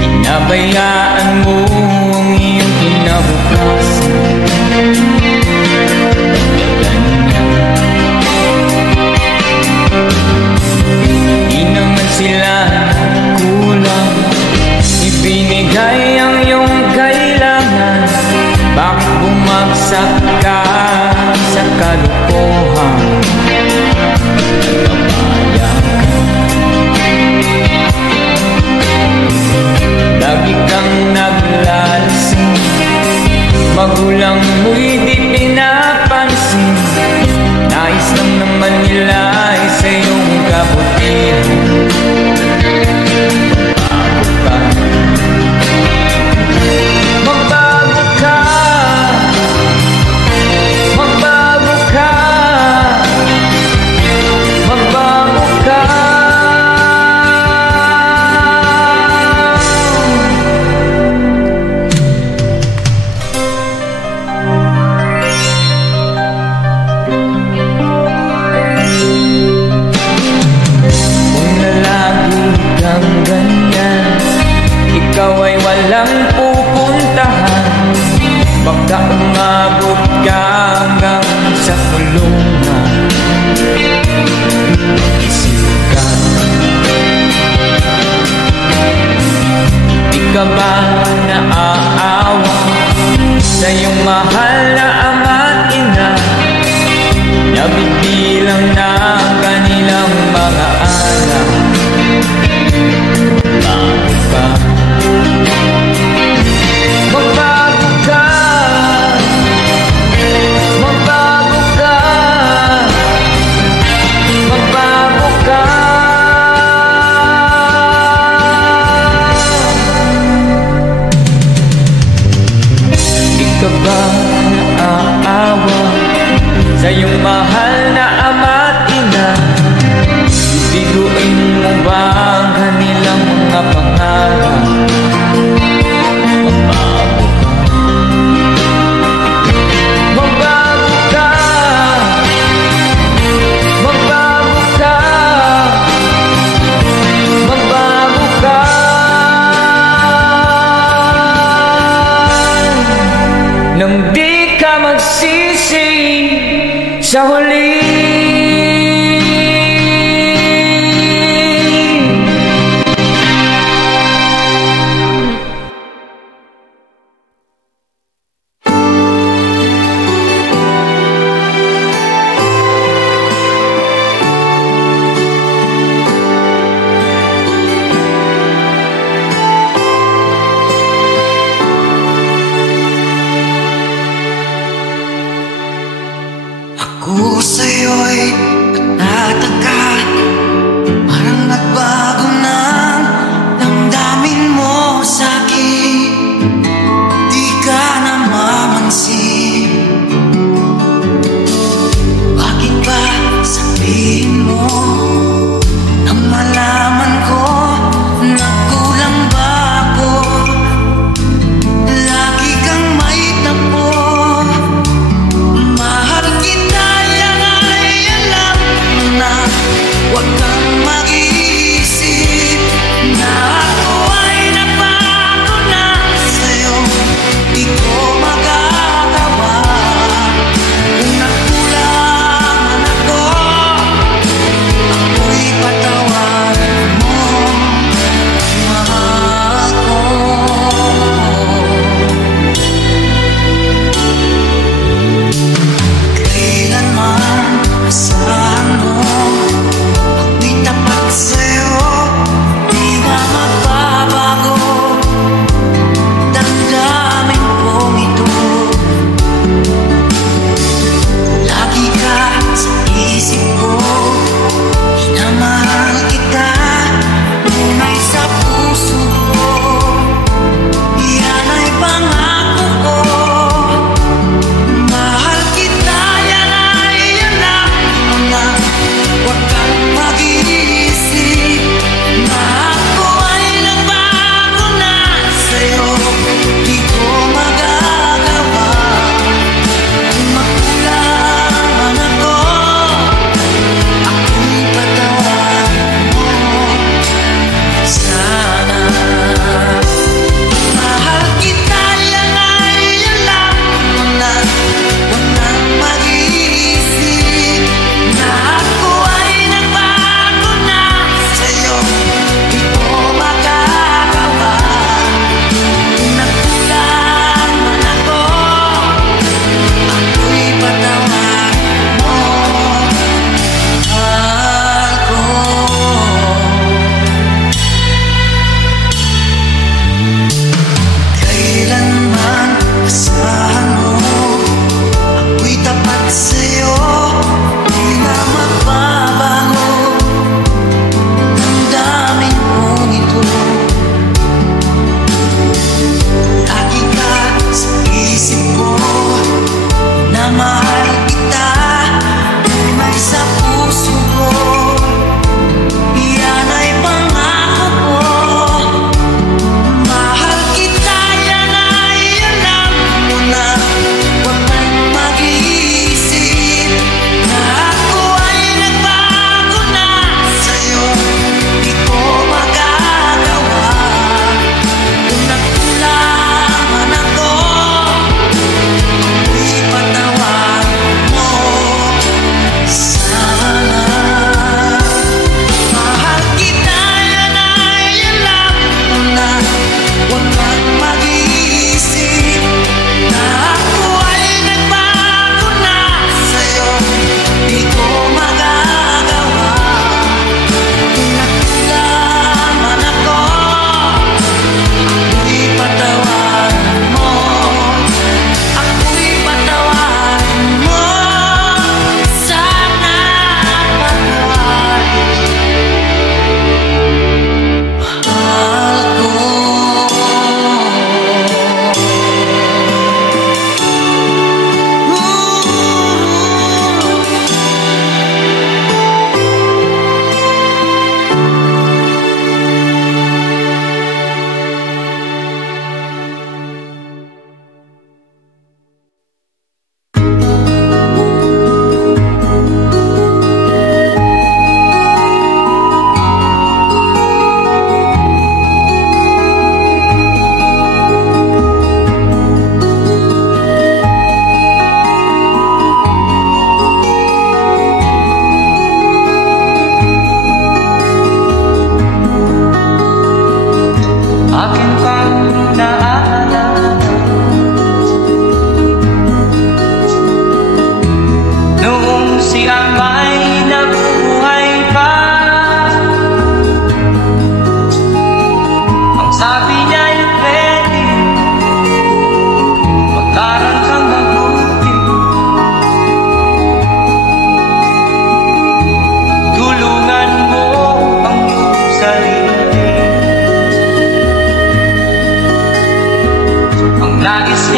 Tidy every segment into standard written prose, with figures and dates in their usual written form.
Pinabayaan mo ang iyong kinabukasan. Di naman sila kulang, ibinigay ang iyong kailangan. Bakit bumagsak ka sa kalokohan? Lagi kang naglalasing, magulang mo'y di pinapansin. Nais lang naman nila ay sa iyong kabutihan. Magbago ka, magbago ka, magbago ka. Ikaw ay walang pupuntahan, baka umabot ka hanggang sa kulungan. Isip ka, di ka ba naaawa sa iyong mahal na ama't ina? Nabibilang na ang kanilang mga anak. Bago ka, magbago ka, magbago ka, magbago ka. Di ka ba naaawa sa iyong mahal na ama't ina? Biguin mo ba ang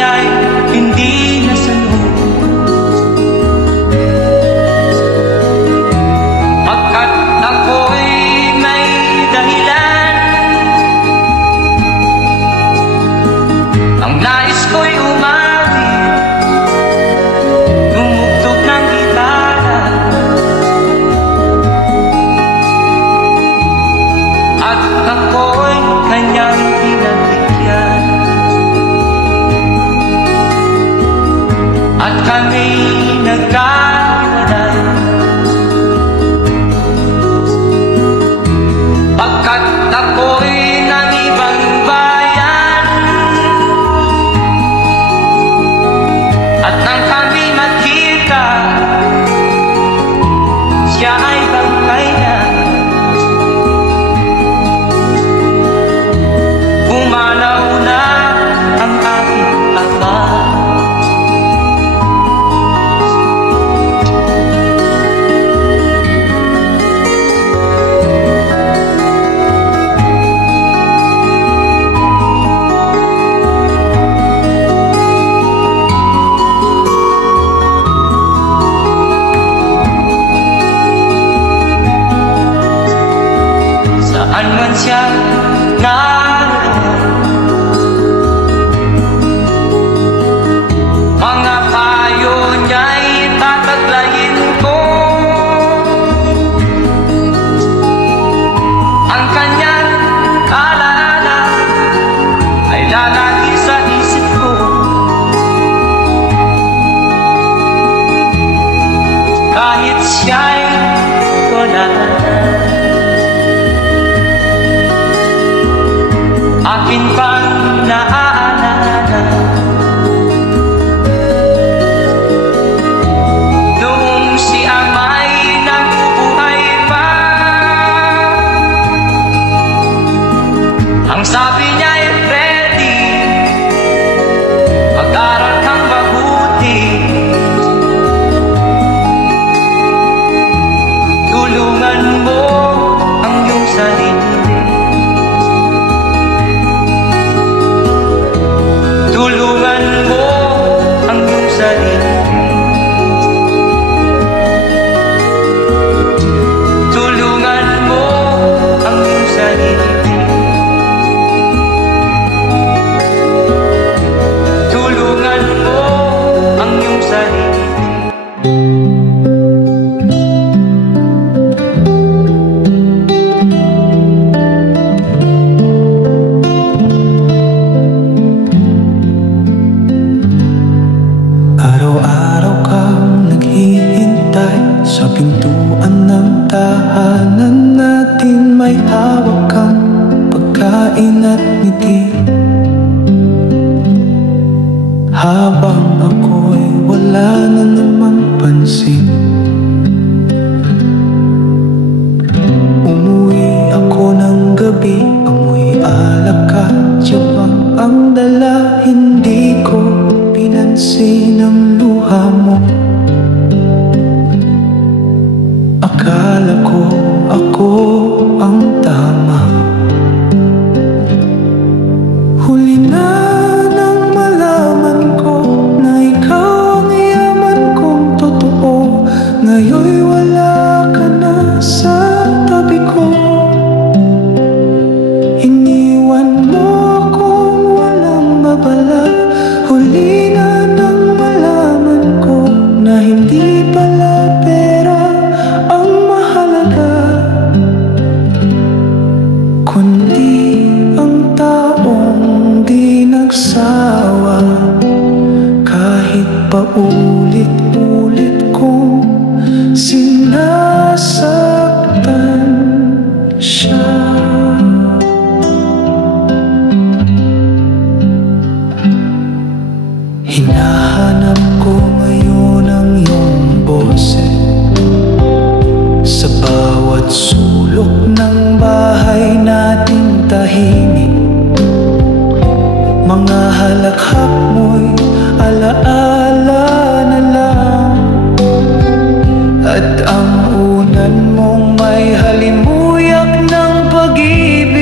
niya'y hindi nasunod. Pagkat ako'y may dahilan, ang nais ko'y umawi, tumugtog ng gitara, at ako'y kanyang pinagbigyan. At kami nagkahiwalay, pagkat ako'y ng ibang bayan. At nang kami magkita, siya ay bangkay na. Pumanaw na ang aking ama. Saan man siya naroon, mga payo niya'y tataglayin ko. Ang kanyang alaala ay lalagi sa isip ko. Kahit siya'y wala na, akin pang naaalala noong si ama'y nabubuhay pa. Ang sabi niya'y, Freddy, mag-aral kang mabuti, tulungan mo ang iyong sarili. Tulungan mo ang iyong sarili. Tulungan mo ang iyong sarili. Tulungan mo ang iyong sarili. Araw-araw kang naghihintay sa pintuan ng tahanan natin. May hawak kang pagkain at ngiti, habang ako'y wala na namang pansin. Umuwi ako ng gabi, amoy alak at yabang ang dala. Hindi ko pinansin ang luha mo. Akala ko ako ang tama. Huli na nang malaman ko na ikaw ang yaman kong totoo. Ngayon'y wala ka na sa tabi ko. Iniwan mo akong walang babala. Huli na nang malaman ko na hindi pala pera ang mahalaga, kundi ang taong di nagsawa. Kahit paulit-ulit kong sinasaktan siya. Hinahanap ko ngayon ang iyong boses sa bawat sulok ng bahay nating tahimik. Mga halakhak mo'y alaala na lang, at ang unan mong may halimuyak ng pag-ibig.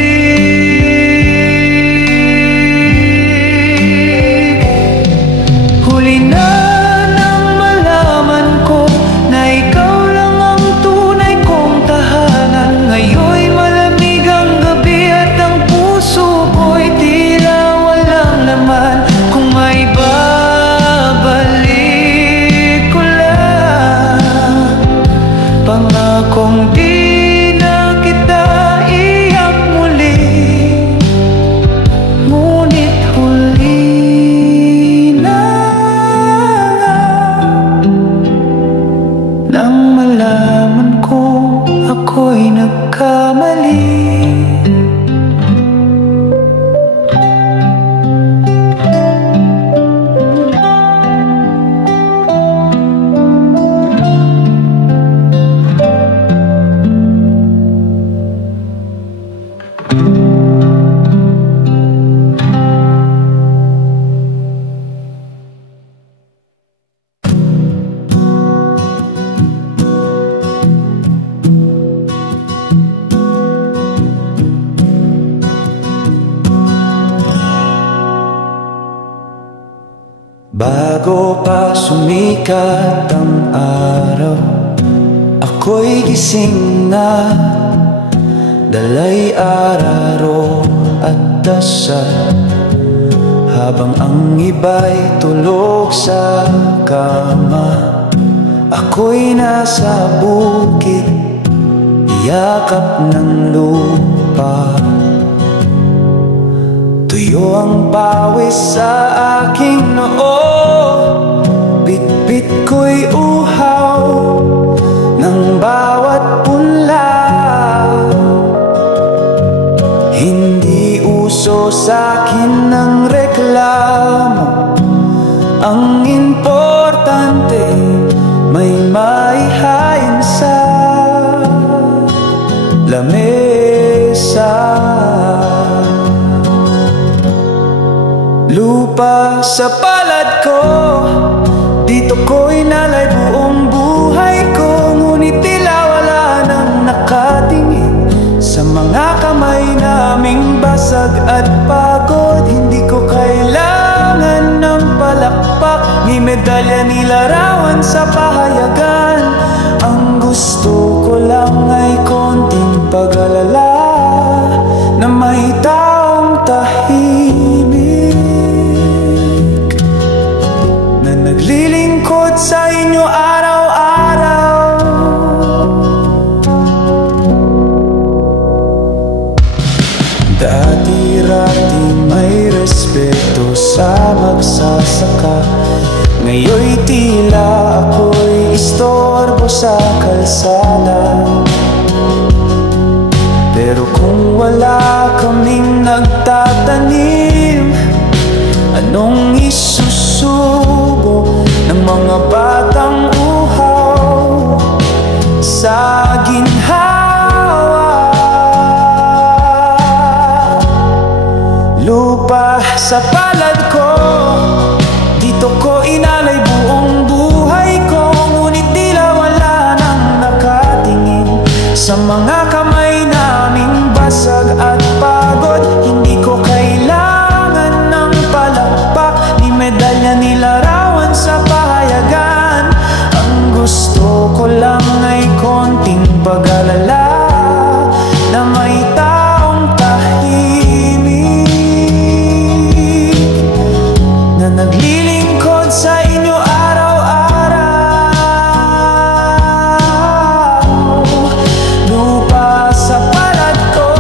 Bago pa sumikat ang araw, ako'y gising na, dalay araro at dasal, habang ang iba'y tulog sa kama. Ako'y nasa bukid, yakap ng lupa. Tuyo ang pawis sa aking noo, bitbit ko'y uhaw ng bawat punla. Hindi uso sa'kin ng reklamo, ang importante may maihain sa lamesa. Lupa sa palad ko, dito ko inalay buong buhay ko. Ngunit tila wala nang nakatingin sa mga kamay naming basag at pagod. Hindi ko kailangan ng palakpak ni medalya ni larawan sa pahayagan. Ang gusto ko lang ay konting pag-alala na may taong tahimik na naglilingkod sa inyo araw-araw. Dati-rati may respeto sa magsasaka, ngayon'y tila ako'y istorbo sa kalsada. Pero kung wala kaming nagtatanim, anong isusubo ng mga batang uhaw sa ginhawa? Lupa sa palad ko, dito ko inalay buong buhay ko. Ngunit tila wala nang nakatingin sa mga kamay naming basag at pagod. Hindi ko kailangan ng palakpak ni medalya ni larawan sa pahayagan. Ang gusto ko lang ay konting pag-alala na may taong tahimik na naglilingkod sa inyo araw-araw. Lupa sa palad ko,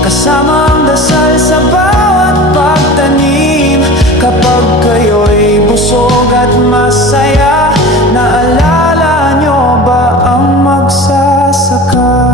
kasama ang dasal sa bawat pagtanim. Kapag kayo'y busog at masaya, naalala nyo ba ang magsasaka?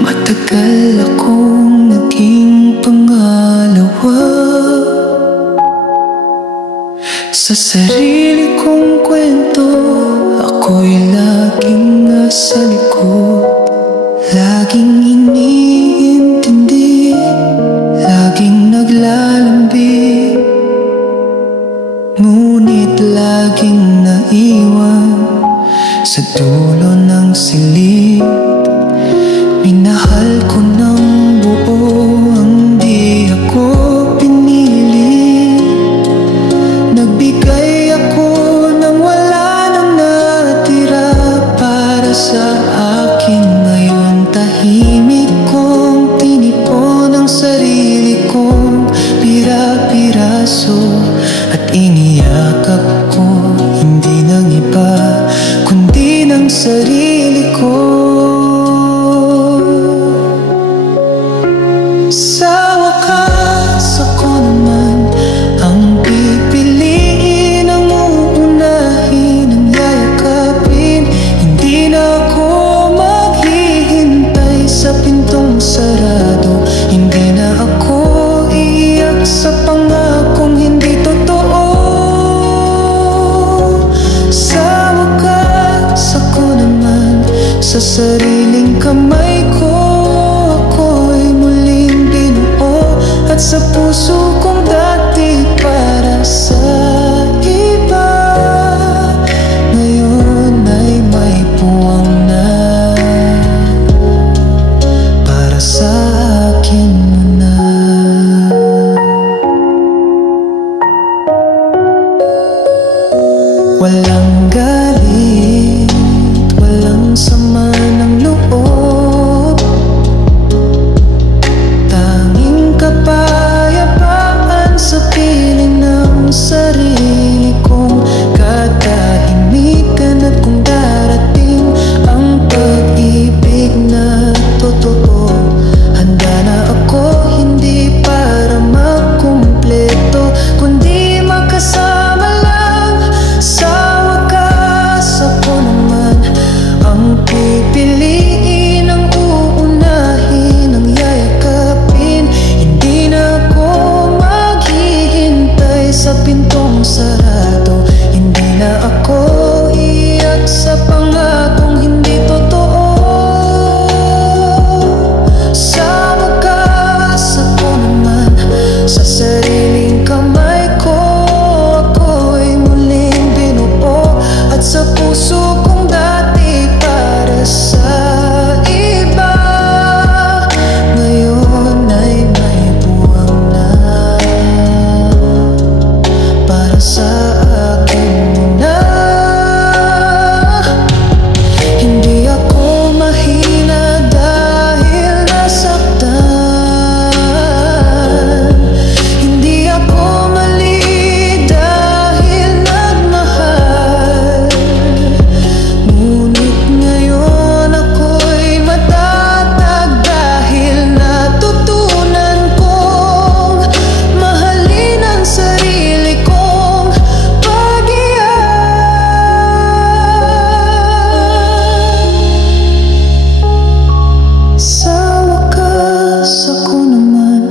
Matagal akong naging pangalawa sa sarili kong kwento. Ako'y laging nasa likod, laging iniintindi, laging naglalambing, ngunit laging naiwan sa dulo ng silid. Minahal ko ng buo ang di ako pinili. Nagbigay ako ng wala nang natira para sa akin. Ngayon tahimik kong tinipon ang sarili kong pira-piraso at iniyakap ko, hindi ng iba kundi ng sarili ko. Sa wakas ako naman ang pipiliin, ang uunahin, ang yayakapin. Hindi na ako maghihintay sa pintong sarado. Hindi na ako iiyak sa pangakong hindi totoo. Sa sariling kamay ko ako'y muling binuo, at sa puso kong dati para sa iba, ngayon ay may puwang na. Para sa akin mo na. Walang galit, walang sama ng loob, tanging kapayapaan sa piling ng sarili kong katahimikan. At kung darating ang pag-ibig na totoo, handa na ako hindi para makumpleto, kundi magkasama lang. Sa wakas ako naman ang pipiliin, ang uunahin, ang yayakapin. Hindi na ako maghihintay sa pintong sarado, hindi na ako iyak sa pangakong hindi totoo. Sa wakas ako naman sa sariling kamay ko ako'y muling binuo, at sa puso kong dati para sa iba, ngayon ay may buwang na. Para sa akin mo na. Hindi ako mahina dahil nasaktan, hindi ako mali dahil nagmahal. Ngunit ngayon ako'y matatag dahil natutunan kong mahalin ang sarili kong pag-iyak. Sa wakas ako naman,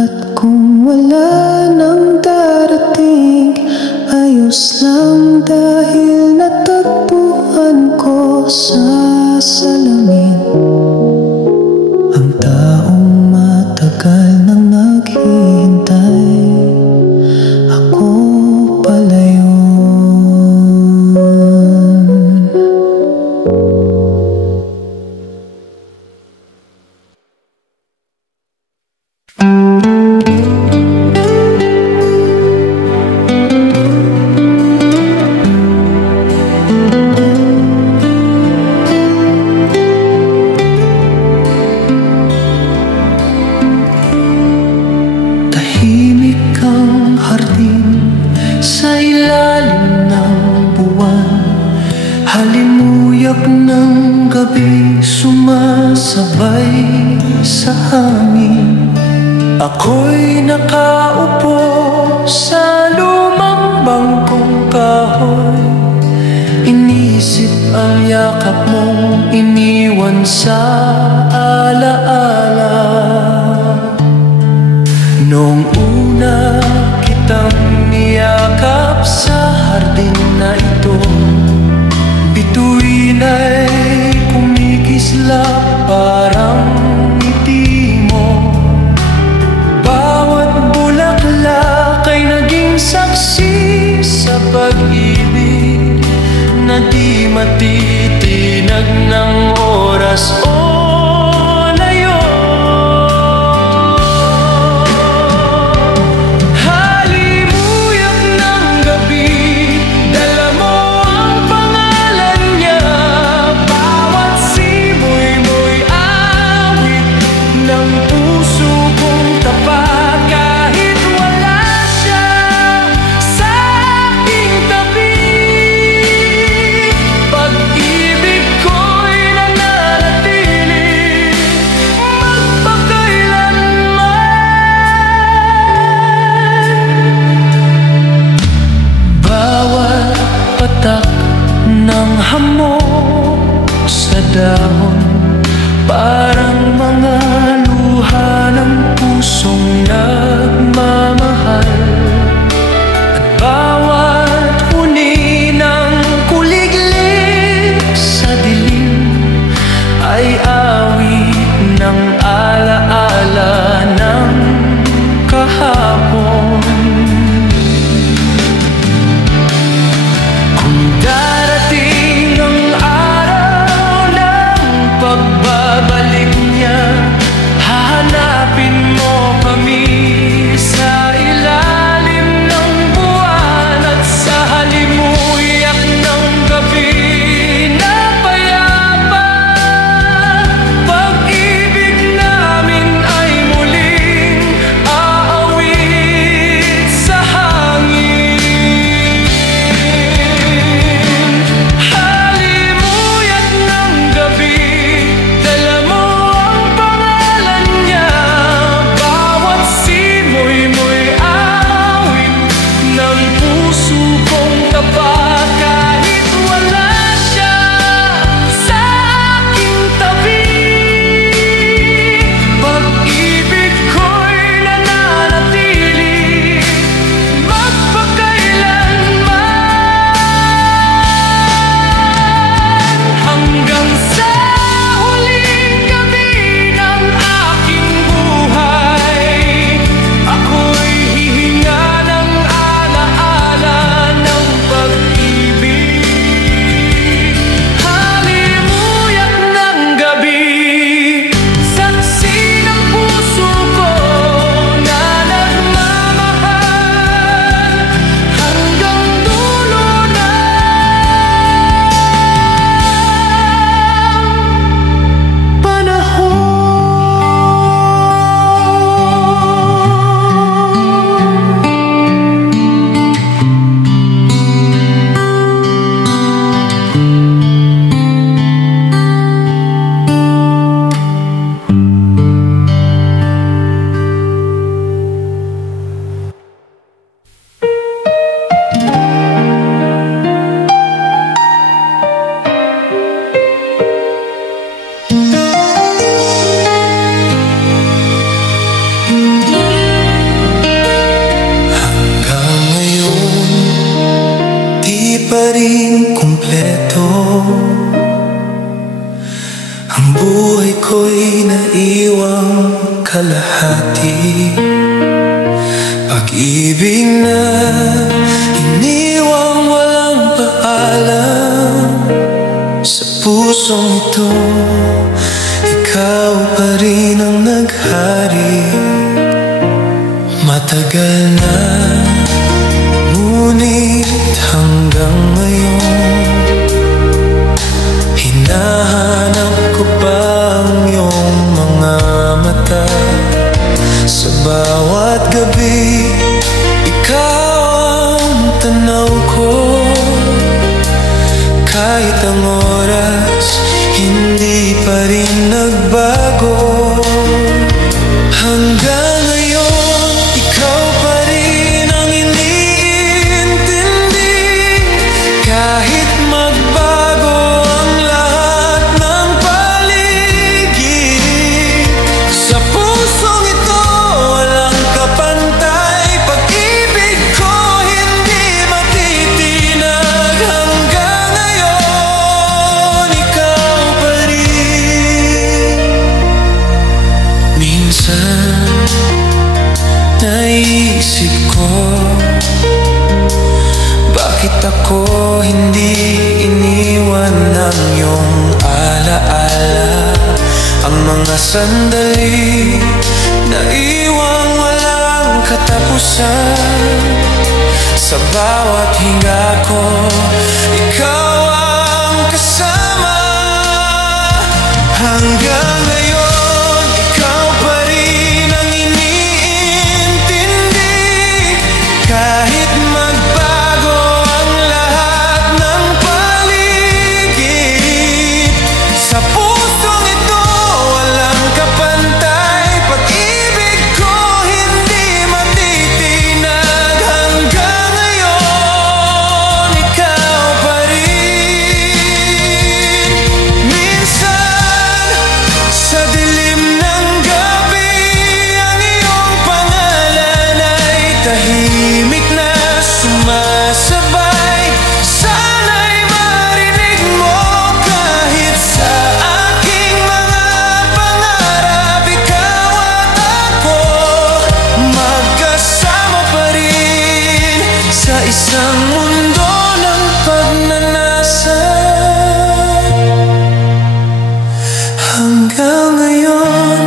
at kung wala nang darating, ayos lang dahil natagpuan ko sa salamin ang taong matagal nang naghihintay. Ako pala yun. Tahimik ang hardin sa ilalim ng buwan, halimuyak ng gabi sumasabay sa hangin. Ako'y nakaupo sa lumang bangkong kahoy, iniisip ang yakap mong iniwan sa alaala. Noong una kitang niyakap sa hardin na ito, bituin ay kumikislap parang ngiti mo. Bawat bulaklak ay naging saksi sa pag-ibig na di matitinag ng oras o layo. Halimuyak ng gabi, dala mo ang pangalan niya. Bawat simoy mo'y awit ng puso kong tapat, kahit wala siya sa aking tabi. Pag-ibig ko'y nananatili. kalahati. Pag-ibig na iniwang walang paalam. Sa pusong ito, ikaw pa rin ang naghari. Matagal na, ngunit hanggang ngayon hinahanap ko pa ang iyong mga mata. Sa bawat gabi, ikaw ang tanaw ko. Kahit ang oras, hindi pa rin nagbago. Hanggang ngayon, ikaw pa rin ang iniintindi. Kahit magbago ang lahat ng paligid, sa pusong ito walang kapantay. Pag-ibig ko hindi matitinag. Hanggang ngayon, ikaw pa rin. Minsan naisip ko, bakit ako hindi iniwan ng iyong alaala? Ang mga sandali na iwang walang katapusan. Sa bawat hinga ko, ikaw ang kasama. Hanggang ngayon, ikaw pa rin ang iniintindi. Kahit magbago ang lahat ng paligid, sa pusong ito walang kapantay. Pag-ibig ko hindi matitinag. Hanggang ngayon, ikaw pa rin. Minsan sa dilim ng gabi, ang iyong pangalan ay tahimik na sumasabay. Sana'y marinig mo kahit sa aking mga pangarap. Ikaw at ako, magkasama pa rin sa isang mundo ng pagnanasa. Hanggang ngayon,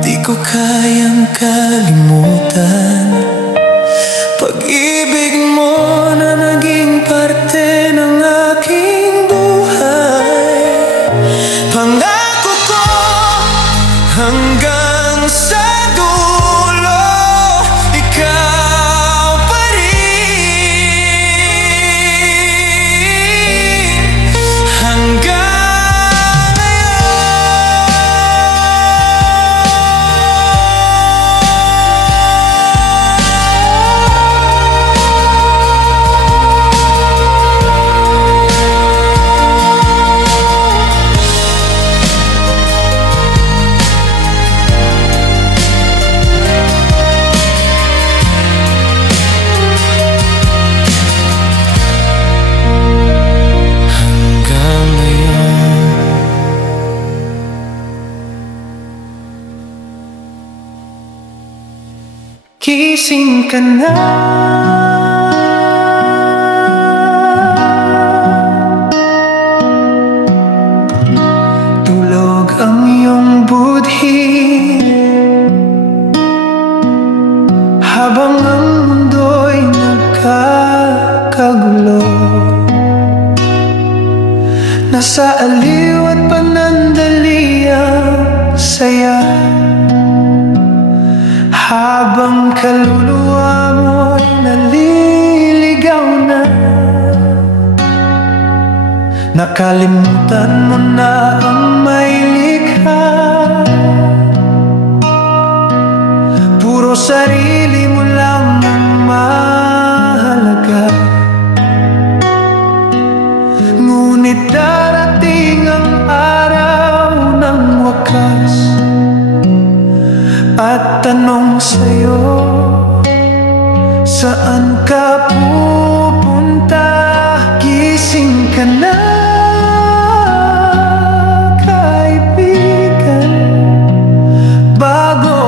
di ko kayang kalimutan pag-ibig mo na naging parte ng aking buhay. Pangako ko hanggang sa dulo, ikaw pa rin. Hanggang gising ka na. Tulog ang iyong budhi habang ang mundo'y nagkakagulo. Nasa aliw at panandali ang saya, habang kaluluwa mo'y naliligaw na. Nakalimutan mo na ang may likha. Puro sarili mo lang ang mahalaga. Ngunit darating ang araw ng wakas, at tanong sa'yo, saan ka pupunta? Gising ka na, kaibigan, bago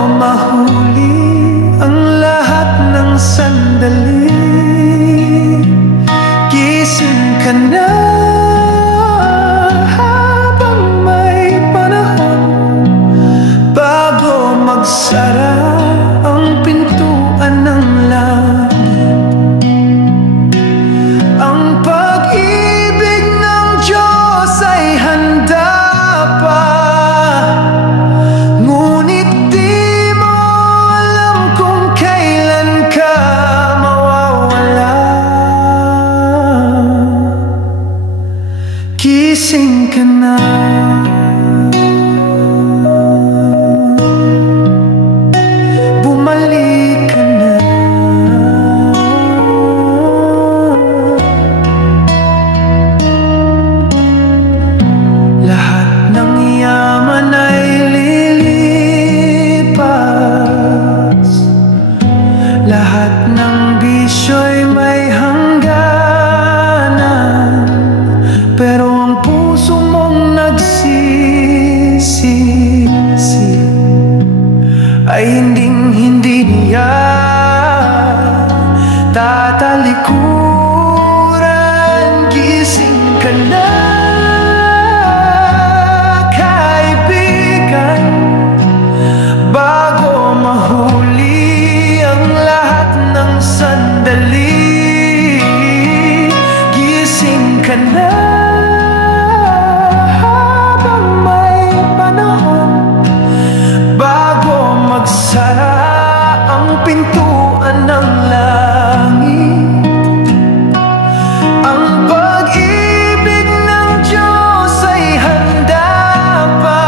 ka na. Bumalik ka na. Lahat ng yaman ay lilipas. Lahat ng bisyo'y may hangganan. Pero ang puso mong nagsisisi ay hinding-hindi niya tatalikuran. Gising ka na, kaibigan, bago mahuli ang lahat ng sandali. Gising ka na habang may panahon, bago magsara ang pintuan ng langit. Ang pag-ibig ng Diyos ay handa pa,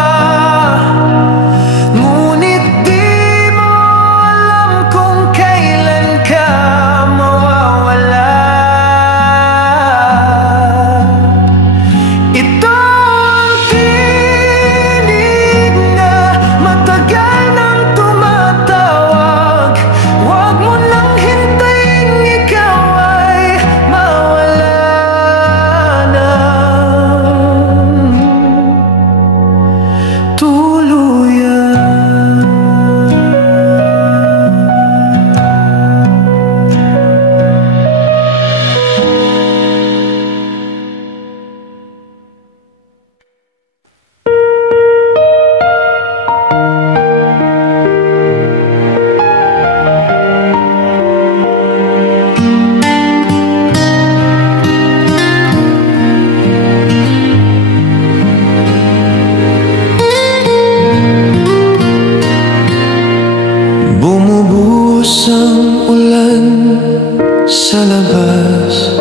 ngunit di mo alam kung kailan ka mawawala. Ito ang tinig na matagal nang tumatawag. Huwag mo nang hintayin ikaw ay mawala ng tuluyan. Bumubuhos ang ulan sa labas.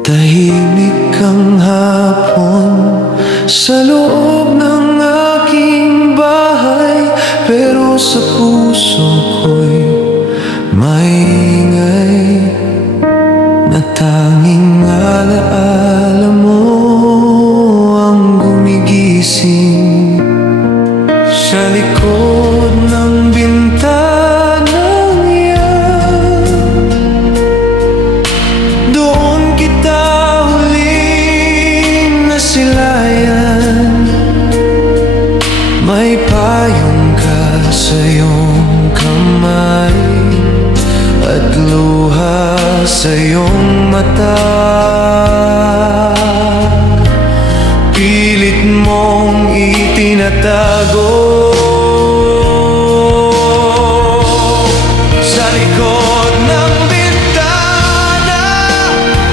Tahimik ang hapon sa loob ng aking bahay. Pero sa puso ko'y maingay na tanging alaala mo ang gumigising sa likod ng bintanang yan. Doon kita huling nasilayan. May payong ka sa iyong kamay at luha sa iyong mata. Pilit mong itinatago sa likod ng bintana.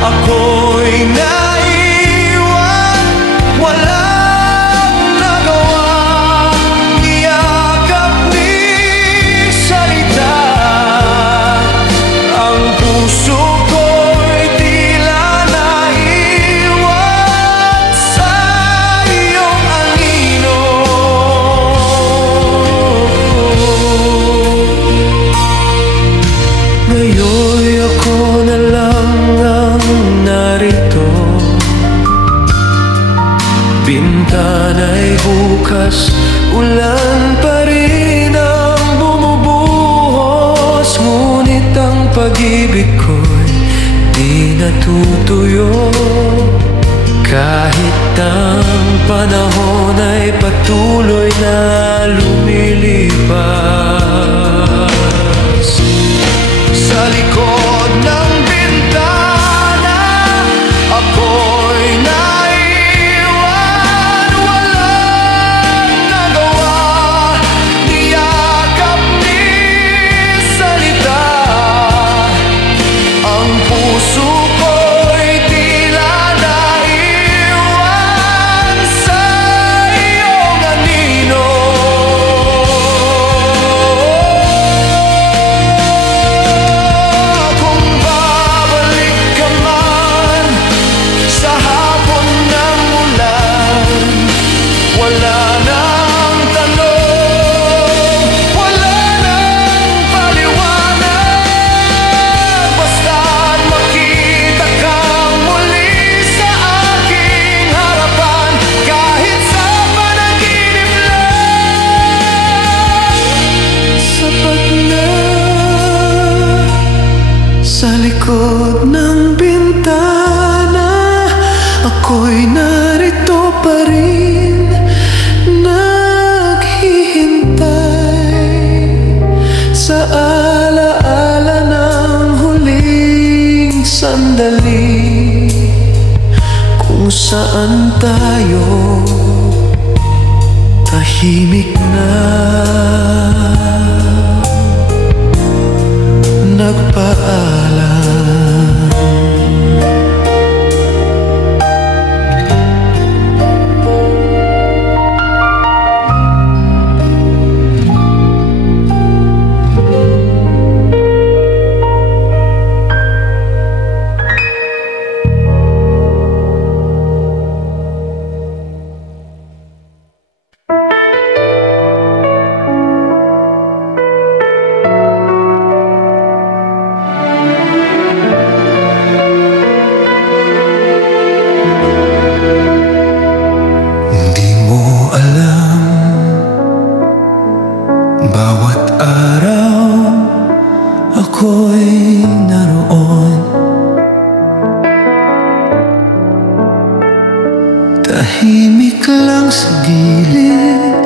Ako'y naiwan, walang nagawa. Niyakap ni salita. Ang puso ko'y tila naiwan sa iyong anino. Ngayon ako na lang ang narito. Bintana'y bukas, ulan pa rin ang bumubuhos. Ngunit ang pag-ibig ko'y di natutuyo. Kahit ang panahon ay patuloy na lumilipas. Sa likod ng bintana, ako'y naiwan, walang nagawa. Niyakap ni salita. Ang puso ko'y tila naiwan sa iyong anino. likod ng bintana, ako'y narito pa rin, naghihintay sa alaala ng huling sandali, kung saan tayo tahimik na nagpaalam. Bawat araw ako'y naroon, tahimik lang sa gilid,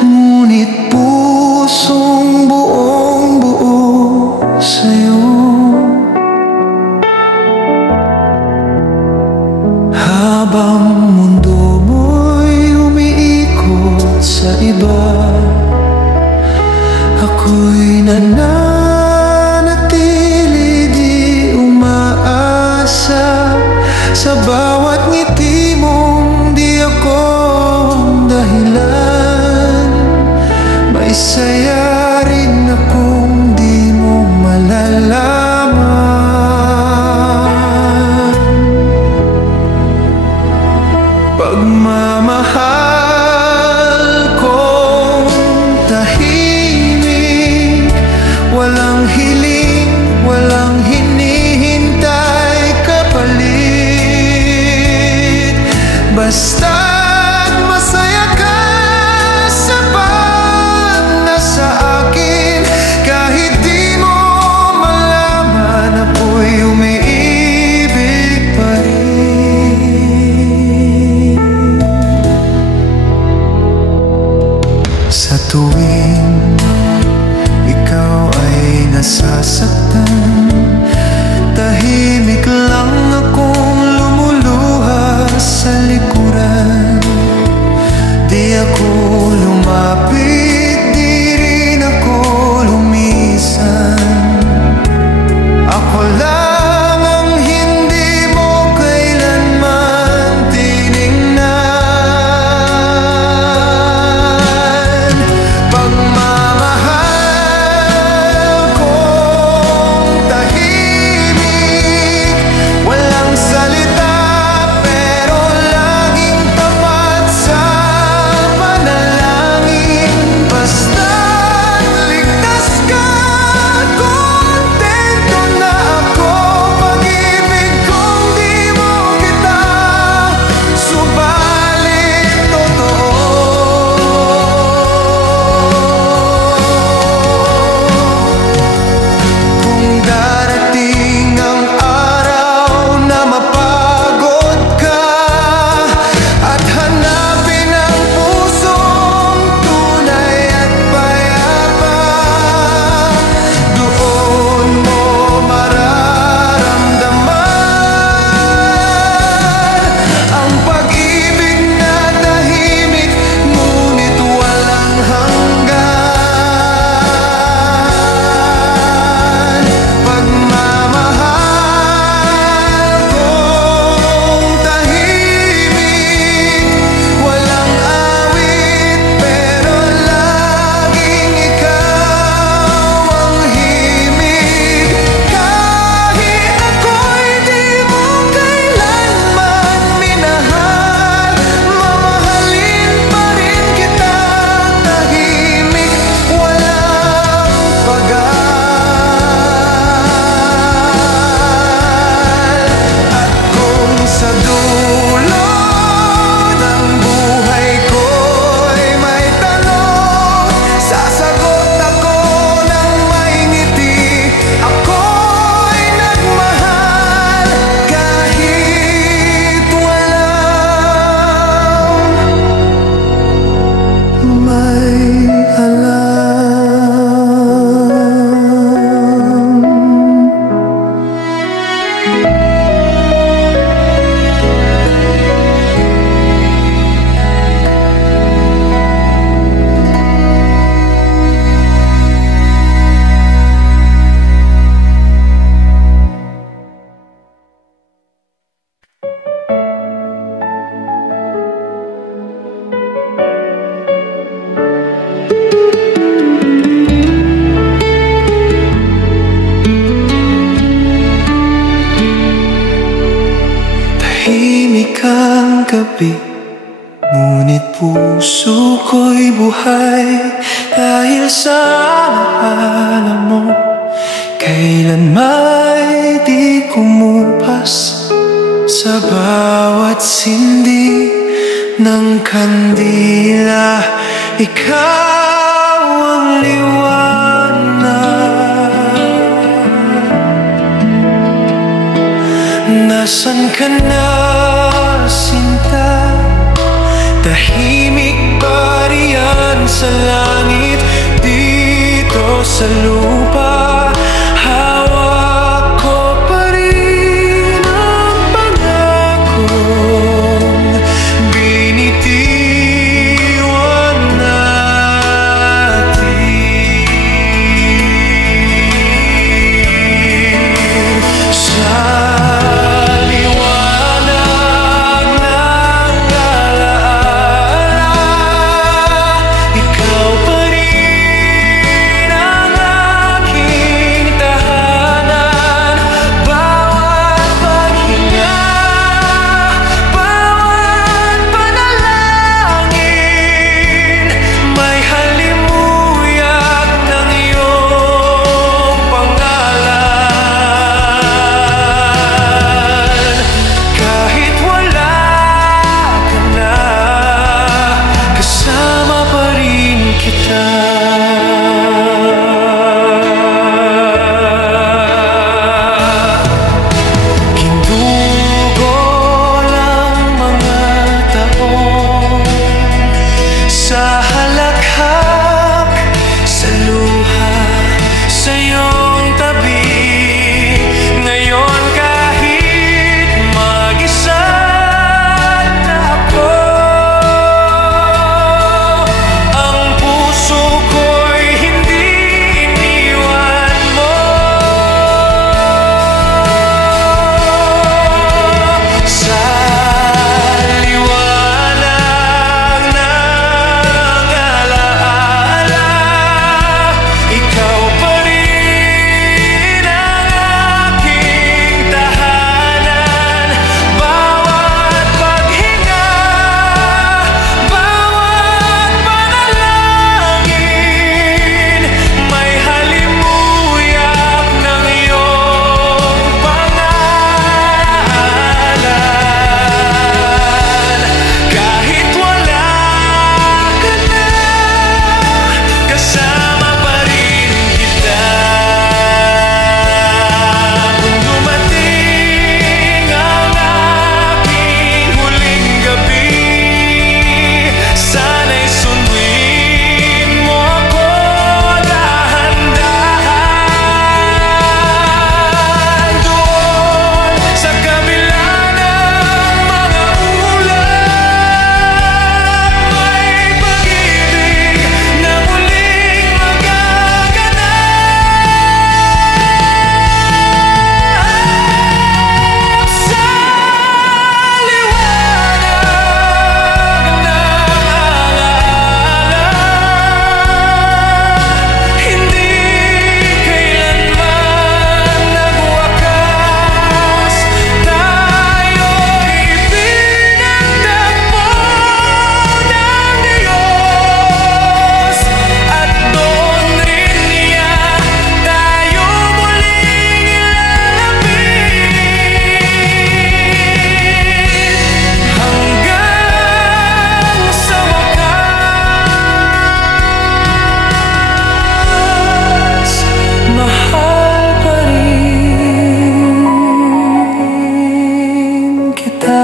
ngunit pusong buong buo sa'yo. Habang mundo mo'y umiikot sa iba, ako'y nananatili, di umaasa sa bawat ngiti mong di ako ang dahilan. May saya rin akong di mo malalaman. Pagmamahal kong tahimik, walang hiling, walang hinihintay kapalit. Basta't masaya ka sapat na sa akin, kahit di mo malaman, ako'y umiibig pa rin. Sa tuwing ikaw ay nasasaktan, tahimik lang akong lumuluha sa likuran. Di ako lumapit, di rin ako lumisan. Ako lang ang hindi mo kailanman tiningnan. Pagmamahal kong gabi, ngunit puso ko'y buhay dahil sa alaala mo. Kailan may di kumupas sa bawat sindi ng kandila. Ikaw ang liwanag. Nasaan ka na, sinta? Tahimik pa riyan sa langit, dito sa lupa. Hawak ko pa rin ang pangakong binitiwan natin. Sa liwanag ng alaala, ikaw pa rin ang aking tahanan. Bawat paghinga, bawat panalangin, may halimuyak ng iyong pangalan. Kahit wala ka na, kasama pa rin kita. Ginugol ang mga taon sa halakhak, sa luha, sa iyong tabi. Ngayon kahit mag-isa na ako, ang puso ko'y hindi iniwan mo. Sa liwanag ng alaala, ikaw pa rin ang aking tahanan. Bawat paghinga, bawat panalangin, may halimuyak ng iyong pangalan. Kahit wala ka na, kasama pa rin kita. Kung dumating ang aking huling gabi, sana'y sunduin mo ako dahan-dahan. Doon sa kabila ng mga ulap, may pag-ibig na muling magaganap. Sa liwanag ng alaala, hindi kailanman nagwakas. Tayo'y pinagtagpo ng Diyos, at doon rin niya tayo muling ilalapit. Hanggang sa wakas, mahal pa rin kita.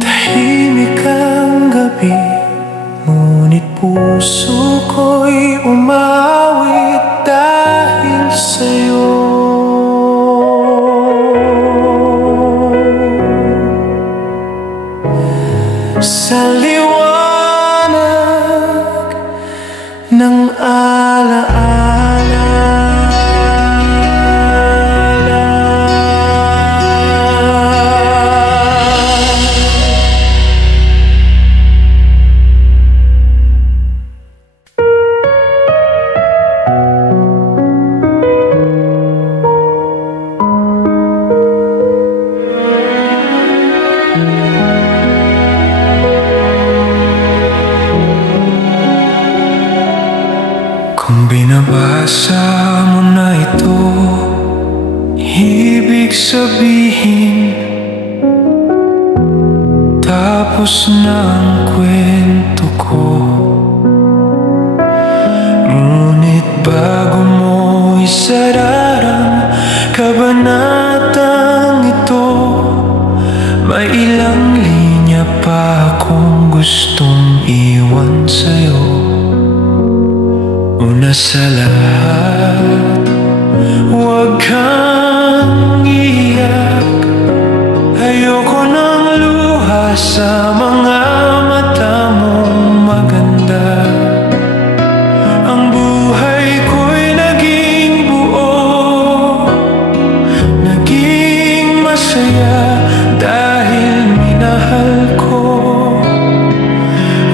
Tahimik ang gabi, ngunit puso ko'y umawit dahil sa'yo. Sa liwanag ng alaala. pag-asa mo na ito, ibig sabihin tapos na ang kwento ko. Ngunit bago mo isararang kabanatang ito, may ilang linya pa akong gustong iwan sa'yo. Una sa lahat, huwag kang iiyak. Ayoko nang luha sa mga mata mong maganda. Ang buhay ko'y naging buo, naging masaya dahil minahal ko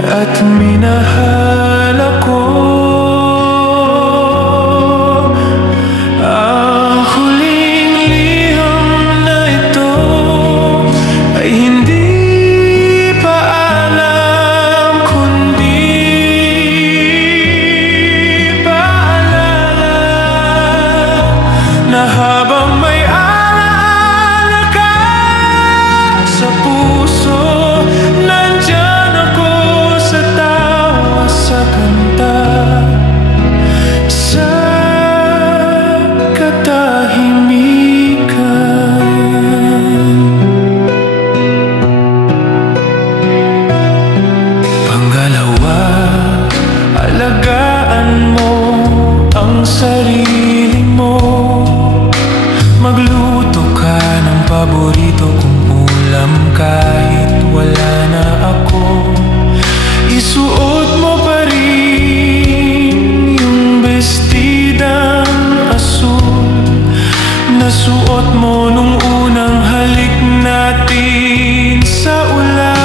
at minahal ako. Habang may alaala ka sa puso, nandyan ako sa tawa, sa kanta, sa katahimikan. Pangalawa, alagaan mo ang sarili mo. Magluto ka ng paborito kong ulam kahit wala na ako. Isuot mo pa rin yung bestidang asul na suot mo nung unang halik natin sa ulan.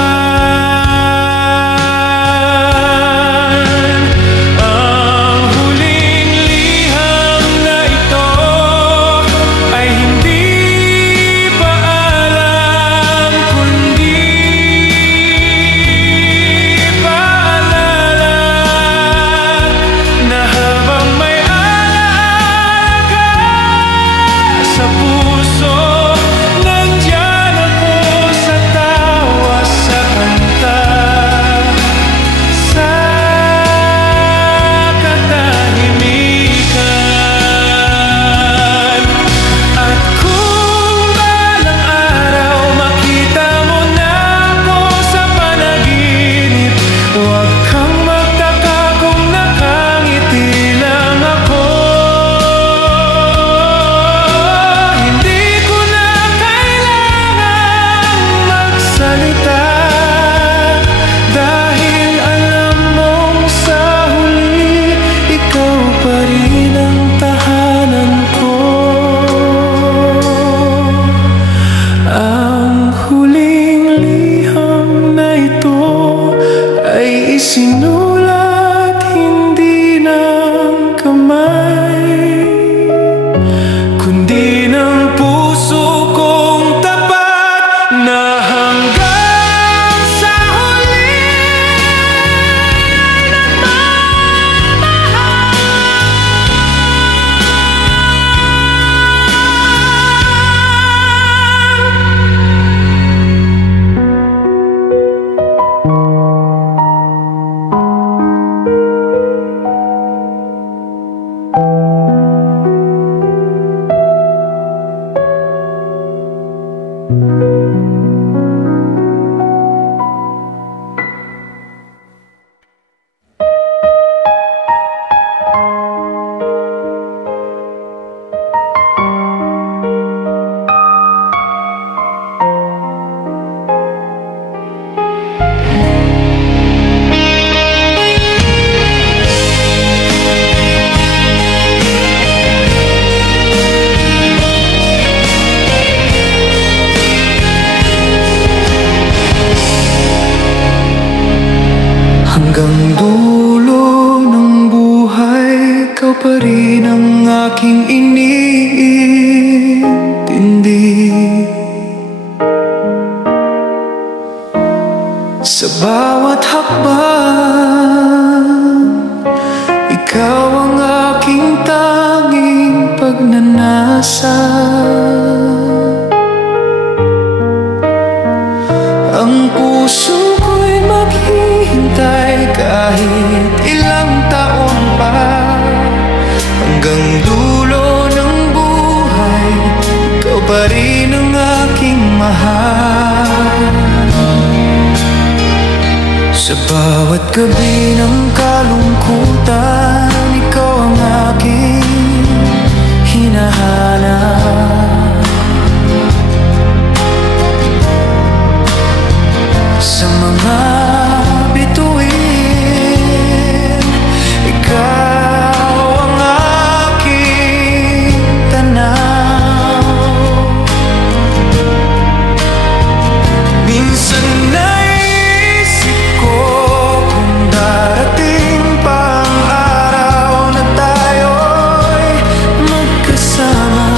Sinulat hindi ng kamay, kundi ng puso kong tapat na hanggang sa huli ay nagmamahal. Hanggang dulo ng buhay, ikaw pa rin ang aking iniintindi. Sa bawat hakbang, ikaw ang aking naranasan. Ang puso ko'y maghihintay kahit ilang taon pa, hanggang dulo ng buhay, ikaw pa rin ang aking mahal. Sa bawat gabi ng kalungkutan, ikaw ang aking hinahanap. Sa mga bituin, ikaw ang aking tanaw. Minsan naisip ko kung darating pa ang araw na tayo'y magkasama.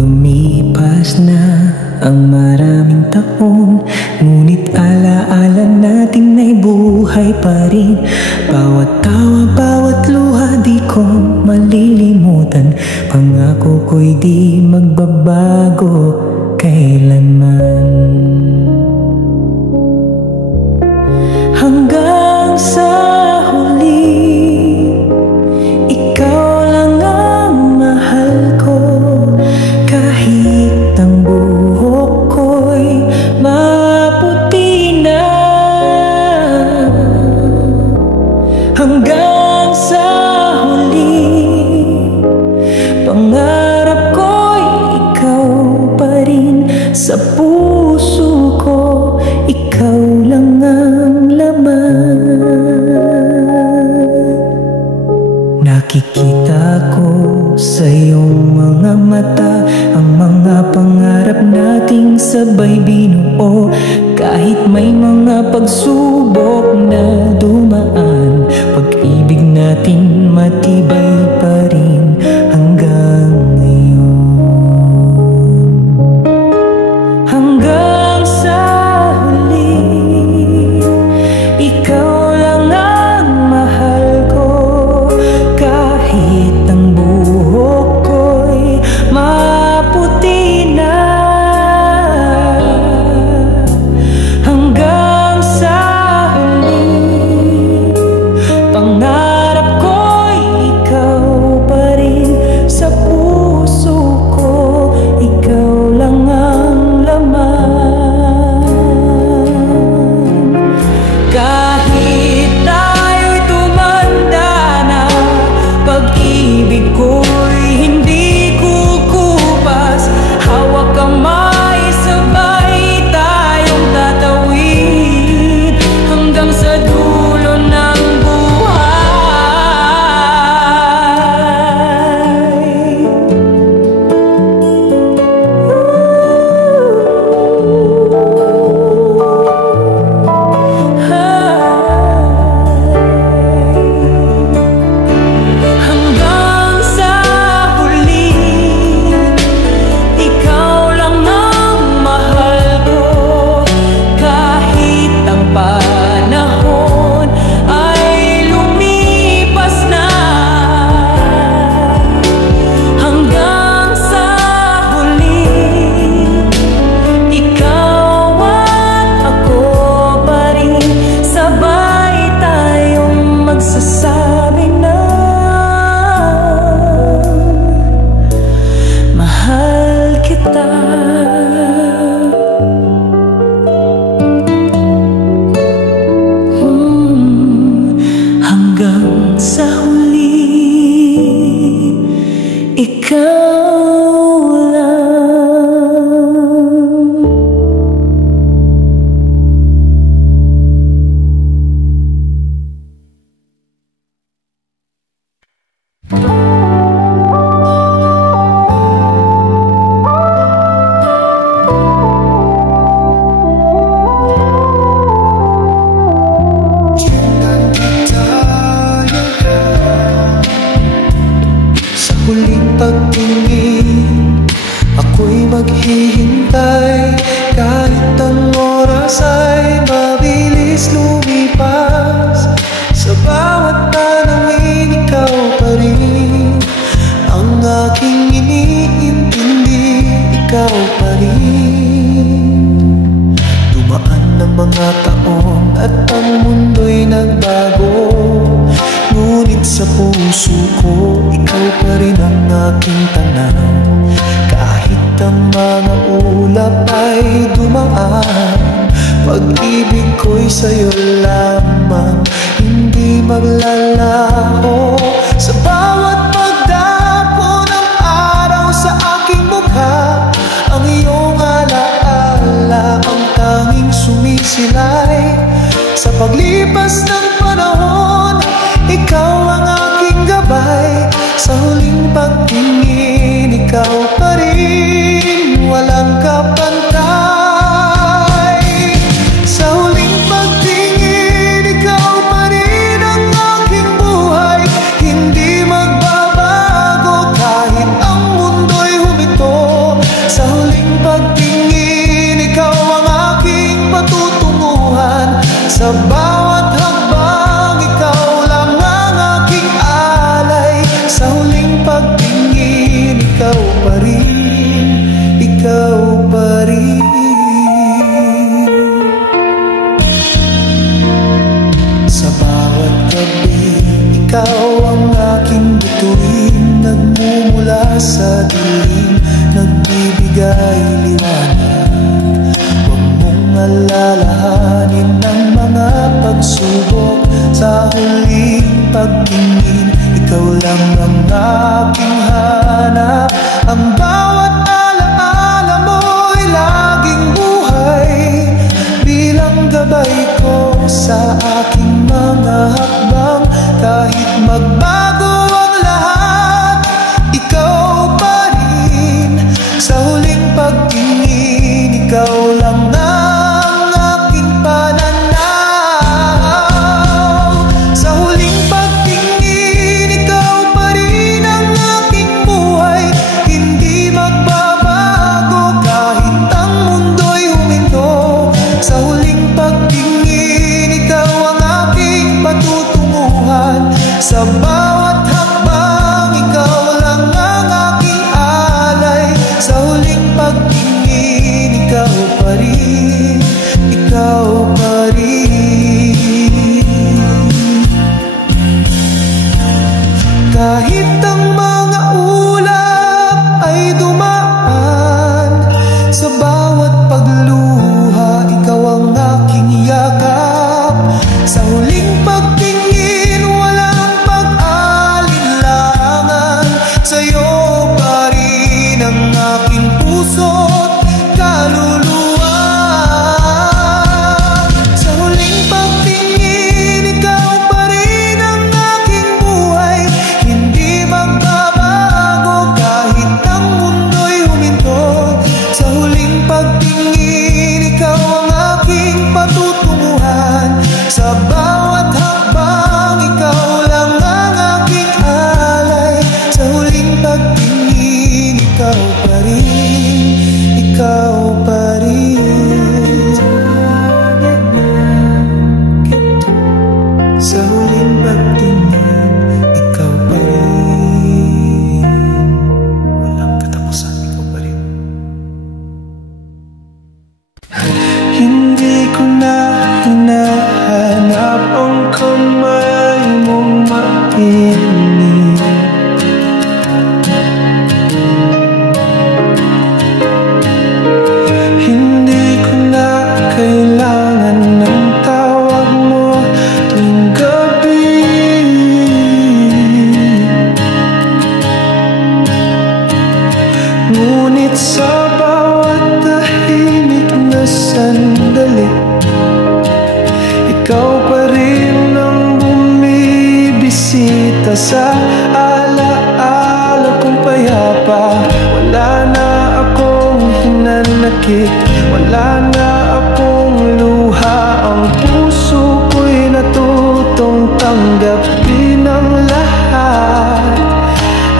Lumipas na ang maraming taon, ngunit alaala natin ay buhay pa rin. Bawat tawa, bawat luha di ko malilimutan. Pangako ko'y di magbabago kailanman. Hanggang sa huli, ikaw lang ang mahal ko. Kahit ang buhok ko'y maputi na, hanggang sa huli, pangarap ko'y ikaw pa rin. Sa puso ko, ikaw lang ang laman. Nakikita ko sa iyong mga mata ang mga pangarap nating sabay binuo. Kahit may mga pagsubok na dumaan, pag-ibig natin matibay pa rin hanggang ngayon. Hanggang sa huli, ikaw lang ang mahal ko. Kahit ang buhok ko'y maputi na, hanggang sa huli, pangarap ko'y ikaw pa rin. Sa puso ko, ikaw lang ang laman. Kahit tayo'y tumanda na, pag-ibig ko'y hindi kukupas. Hawak kamay, sabay tayong tatawid hanggang sa dulo ng hanggang sa huli, ikaw lang ang mahal ko. Kahit ang panahon ay lumipas na, hanggang sa huli, ikaw at ako pa rin. Sabay tayong magsasabi na mahal kita. Hanggang sa huli, ikaw lang. Sa huling pagtingin, ako'y maghihintay. Kahit ang oras ay mabilis lumipas, sa bawat tanawin ikaw pa rin ang aking iniintindi. Ikaw pa rin. Dumaan ng mga taon at ang mundo'y nagbago, ngunit sa puso ko, ikaw pa rin ang aking tanaw. Kahit ang mga ulap ay dumaan, pag-ibig ko'y sa'yo lamang, hindi maglalaho. Sa bawat pagdapo ng araw sa aking mukha, ang iyong alaala ang tanging sumisilay. Sa paglipas ng panahon, ikaw ang aking gabay. Sa huling pagtingin, ikaw pa rin, walang kapantay. Sa huling pagtingin, ikaw pa rin ang aking buhay. Hindi magbabago kahit ang mundo'y humito. magbigay liwanag. Huwag mong alalahanin ang mga pagsubok. Sa huling pagtingin, ikaw lang ang aking hanap. Ang bawat alaala mo'y laging buhay, bilang gabay ko sa aking mga hakbang. Kahit magbago ang lahat, ikaw pa rin. Sa huling pagtingin, ikaw lang ang aking pananaw. Sa huling pagtingin, ikaw pa rin ang aking buhay. Hindi magbabago kahit ang mundo'y huminto. Sa huling pagtingin, ikaw ang aking patutunguhan. Sa bawat hakbang, ikaw lang ang aking alay. Sa huling pagtingin, ikaw pa rin, ikaw pa rin. Kahit ang mga ulap ay dumaan, sa bawat pagluha, ikaw ang aking yakap. Sa huling pagtingin, walang pag-alinlangan. Sa'yo pa rin ang aking puso't kaluluwa. Sa huling pagtingin, ikaw pa rin ang aking buhay. Hindi magbabago kahit ang mundo'y huminto. Sa huling pagtingin, ikaw ang aking patutunguhan. Sa bawat hakbang, ikaw lang ang aking alay. Sa huling pagtingin, ikaw pa rin, ikaw pa rin. Sa huling pagtingin, ikaw pa rin. Walang katapusan, ikaw pa rin. Hindi ko na hinahanap ang kamay mong mainit. Hindi ko na kailangan ng tawag mo tuwing gabi. Ngunit sa bawat tahimik na sandali, ikaw pa rin ang bumibisita sa alaala kong payapa. Wala na akong hinanakit, wala na akong luha. Ang puso ko'y natutong tanggapin ang lahat.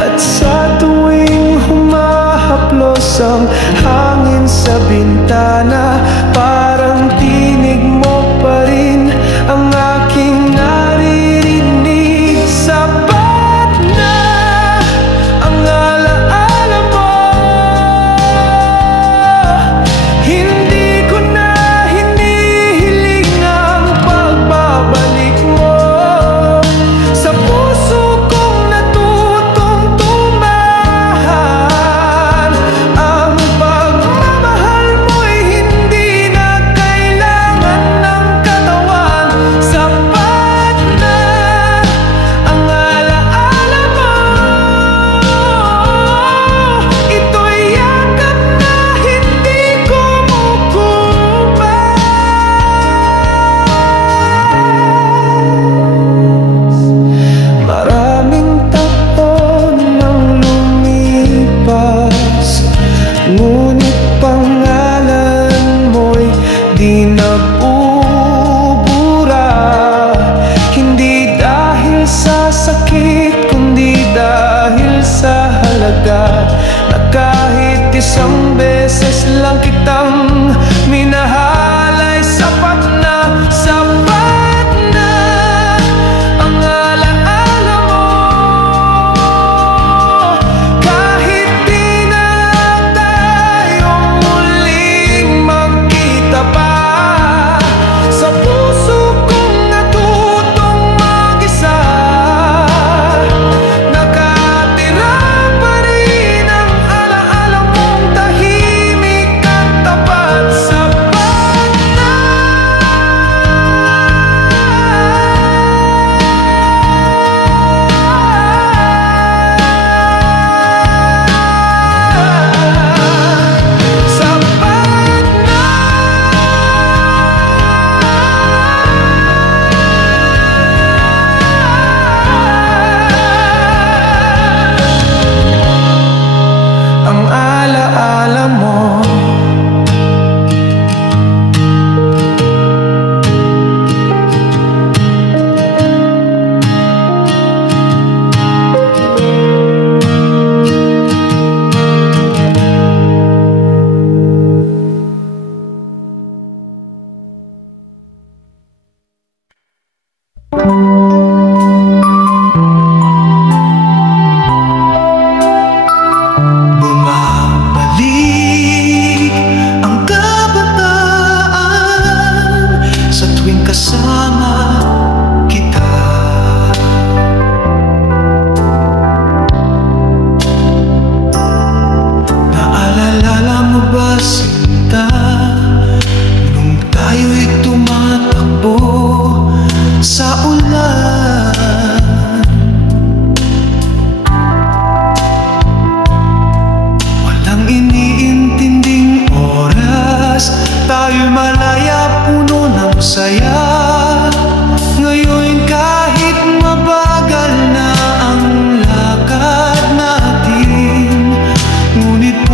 At sa tuwing humahaplos ang hangin sa bintana, parang tinig mo pa rin ang aking naririnig. Sapat na ang alaala mo. Hindi ko na hinihiling ang pagbabalik mo. Sa puso kong natutong tumahan, ang pagmamahal mo'y hindi na kailangan ng katawan. Sapat na ang alaala mo. Ito'y yakap na hindi kumukupas. Maraming taon nang lumipas, ngunit pangalan mo'y di nabubura. Hindi dahil sa sakit, kundi dahil sa halaga na kahit isang beses lang kitang minahal ay sapat na. Sapat na ang alaala mo. Kahit di na tayo muling magkita pa, sa puso kong natutong mag-isa, nakatira pa rin ang alaala mong tahimik.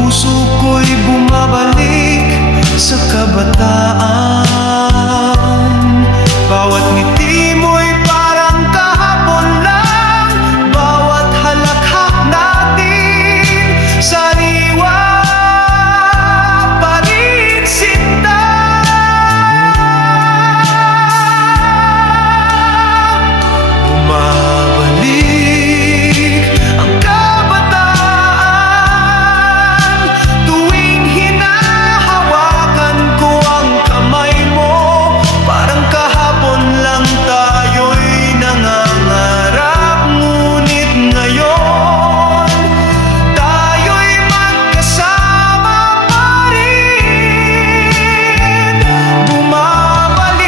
puso ko'y bumabalik sa kabataan. Bawat ngiti mo'y parang kahapon lang, bawat halakhak natin sariwa pa rin sinta. Bumabalik ang kabataan tuwing hinahawakan ko ang kamay mo. Parang kahapon lang tayo'y nangangarap, ngunit ngayon tayo'y magkasama pa rin. Bumabalik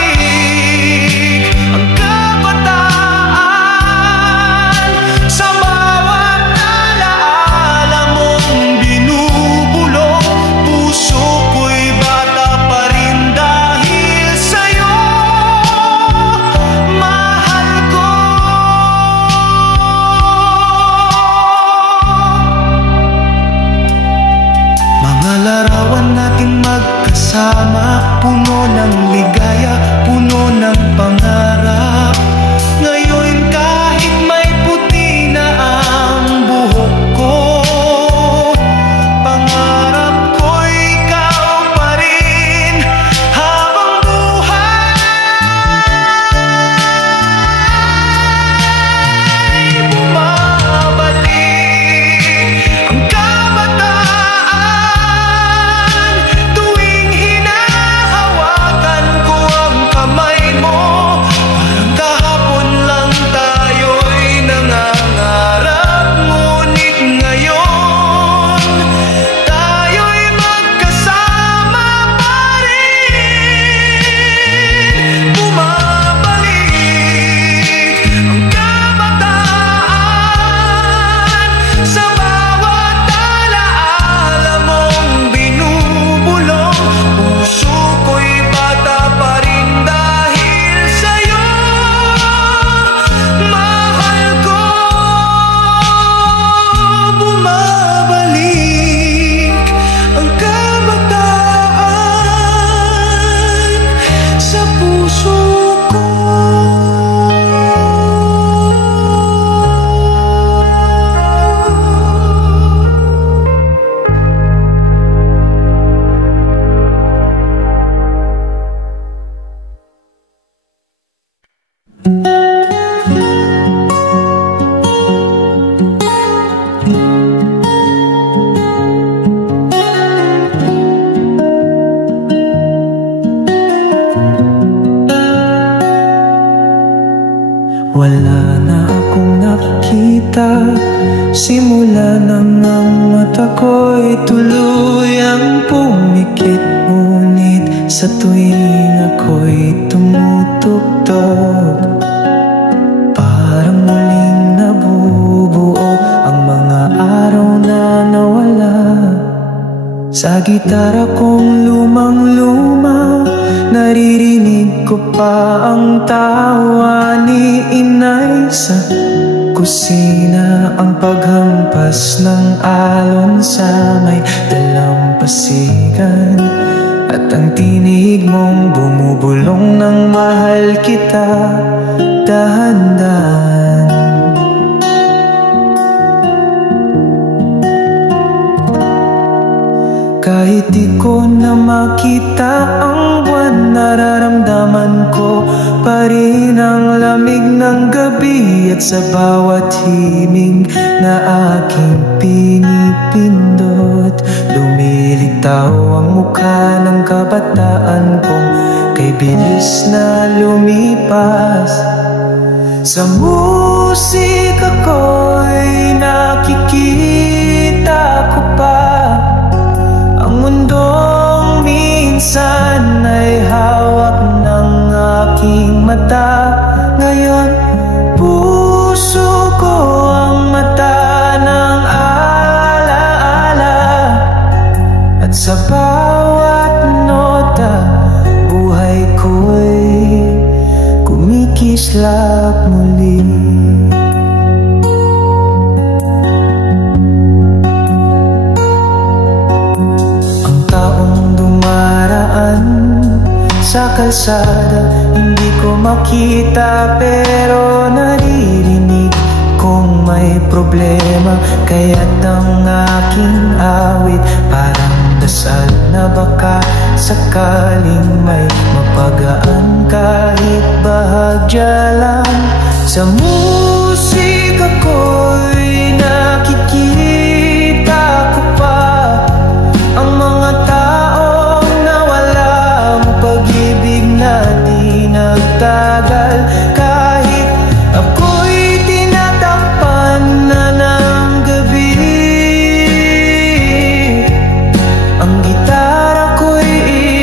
ang kabataan sa bawat alaala mong binubulong. Puso ko'y bata pa rin dahil sa'yo, mahal ko. Mga larawan nating magkasama, puno ng ligaya, puno ng pangarap. Ngayon kahit may puti na ang buhok ko, pangarap ko'y ikaw pa rin habang buhay. Bumabalik ang kabataan tuwing hinahawakan ko ang kamay mo. Parang kahapon lang tayo'y nangangarap, ngunit ngayon tayo'y magkasama pa rin. Bumabalik ang kabataan sa bawat alaala mong binubulong. Puso ko'y bata pa rin dahil sa'yo, mahal ko. Bumabalik ang kabataan sa puso ko. Wala na akong nakita, simula nang ang mata ko'y tuluyang pumikit. Ngunit sa tuwing ako'y tumutugtog, parang muling nabubuo ang mga araw na nawala. Sa gitara kong lumang-luma, naririnig ko pa ang tawa ni inay sa kusina. Ang paghampas ng alon sa may dalampasigan, at ang tinig mong bumubulong ng mahal kita dahan-dahan. Kahit di ko na makita ang buwan, nararamdaman ko pa rin ang lamig ng gabi. At sa bawat himig na aking pinipindot, lumilitaw ang mukha ng kabataan kong kay bilis na lumipas. Sa musika ko'y nakikita ko pa ang mundong minsan ay hawak ng aking mata. Ngayon puso ko ang mata ng alaala, at sa bawat nota buhay ko'y kumikislap muli. kalsada. Hindi ko makita pero naririnig kung may problema. Kaya't ang aking awit parang dasal na baka sakaling may mapagaan kahit bahagya lang. Sa musika ko'y nakikita ko pa ang mga taong nawalang pag-ibig na di nagtagal. Kahit ako'y tinatakpan na ng gabi, ang gitara ko'y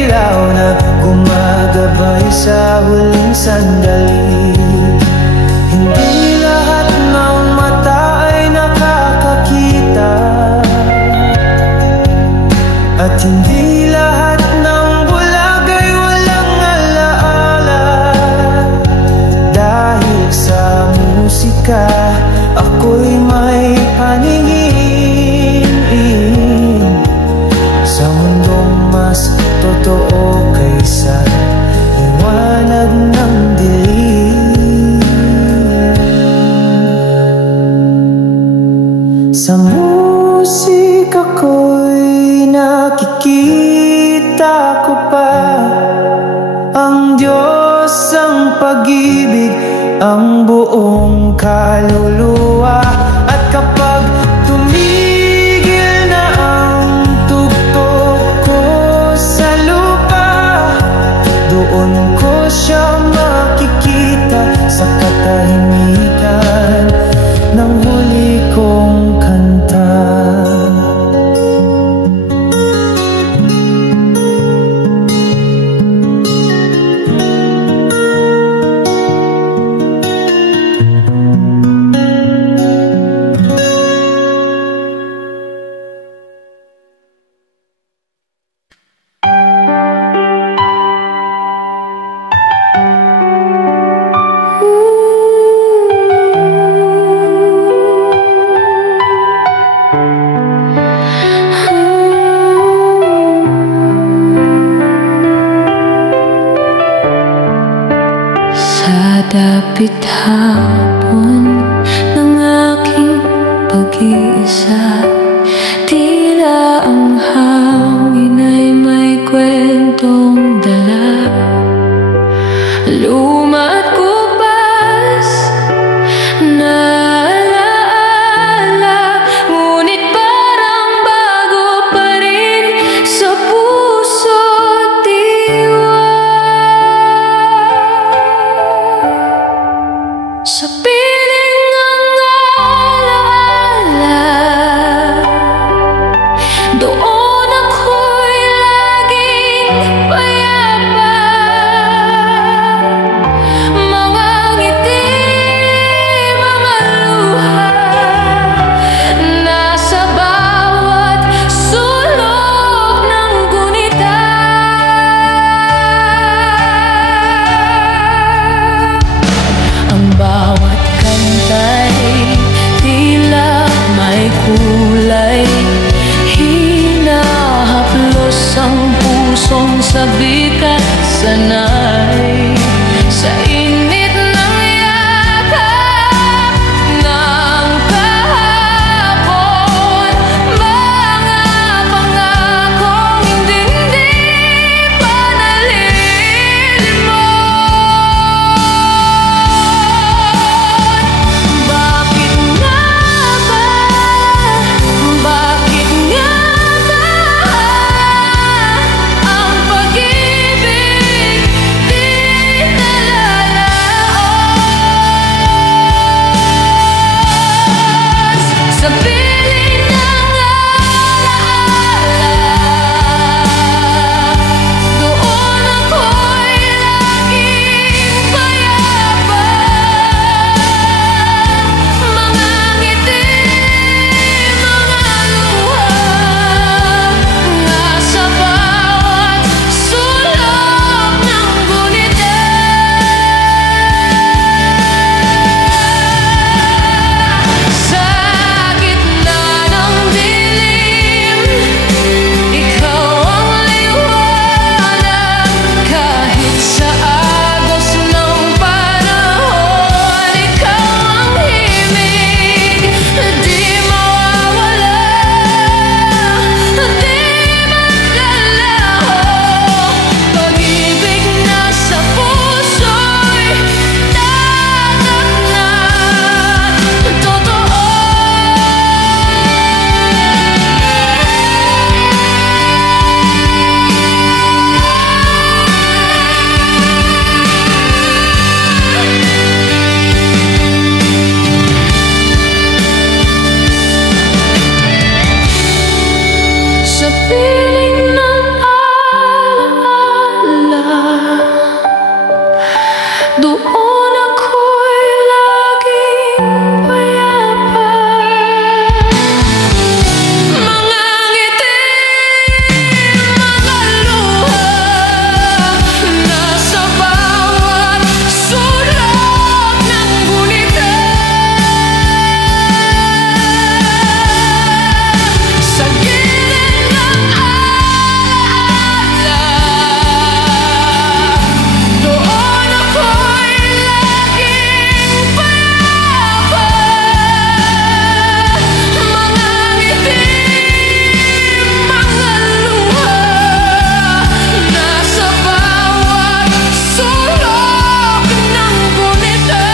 ilaw na gumagabay sa huling sandali. Hindi lahat ng mata ay nakakakita, at hindi lahat ng bulag ay walang alaala. Dahil sa musika ako'y may paningin sa mundong mas totoo kaysa liwanag ng dilim. Sa musika ko'y nakikita ko pa ang Diyos, ang pag-ibig, ang buong kaluluwa. At kapag tumigil na ang tugtog ko sa lupa, doon ko siya makikita sa katahimikan ng huli kong kanta. Dapit hapon ng aking pag-iisa, tila ang hangin ay may kwentong dala. Luma at kubas na alaala, ngunit parang bago pa rin sa puso't diwa. sa piling ng alaala. Doon ako'y laging payapa. Mga ngiti, mga luha, nasa bawat sulok ng gunita. Sa gilid ng alaala, doon ako'y laging payapa. Mga ngiti, mga luha, nasa bawat sulok ng gunita.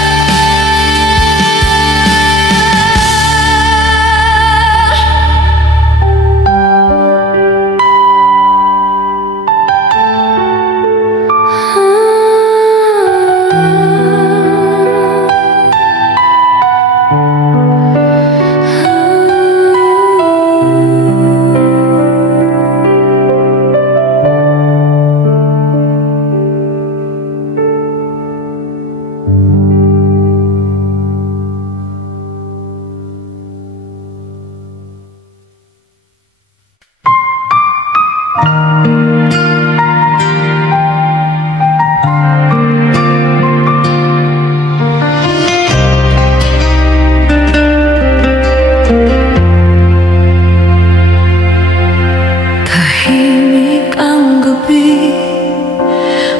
Tahimik ang gabi,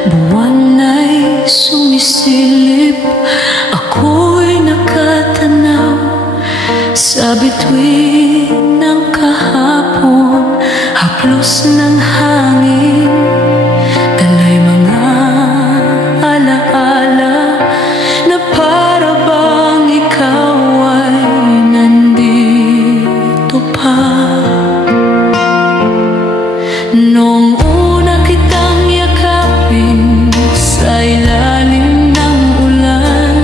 buwan ay sumisilip. Ako'y nakatanaw sa bituin ng kahapon. Haplos ng hangin, dala'y mga alaala na para bang ikaw ay nandito pa. Noong una kitang yakapin sa ilalim ng ulan,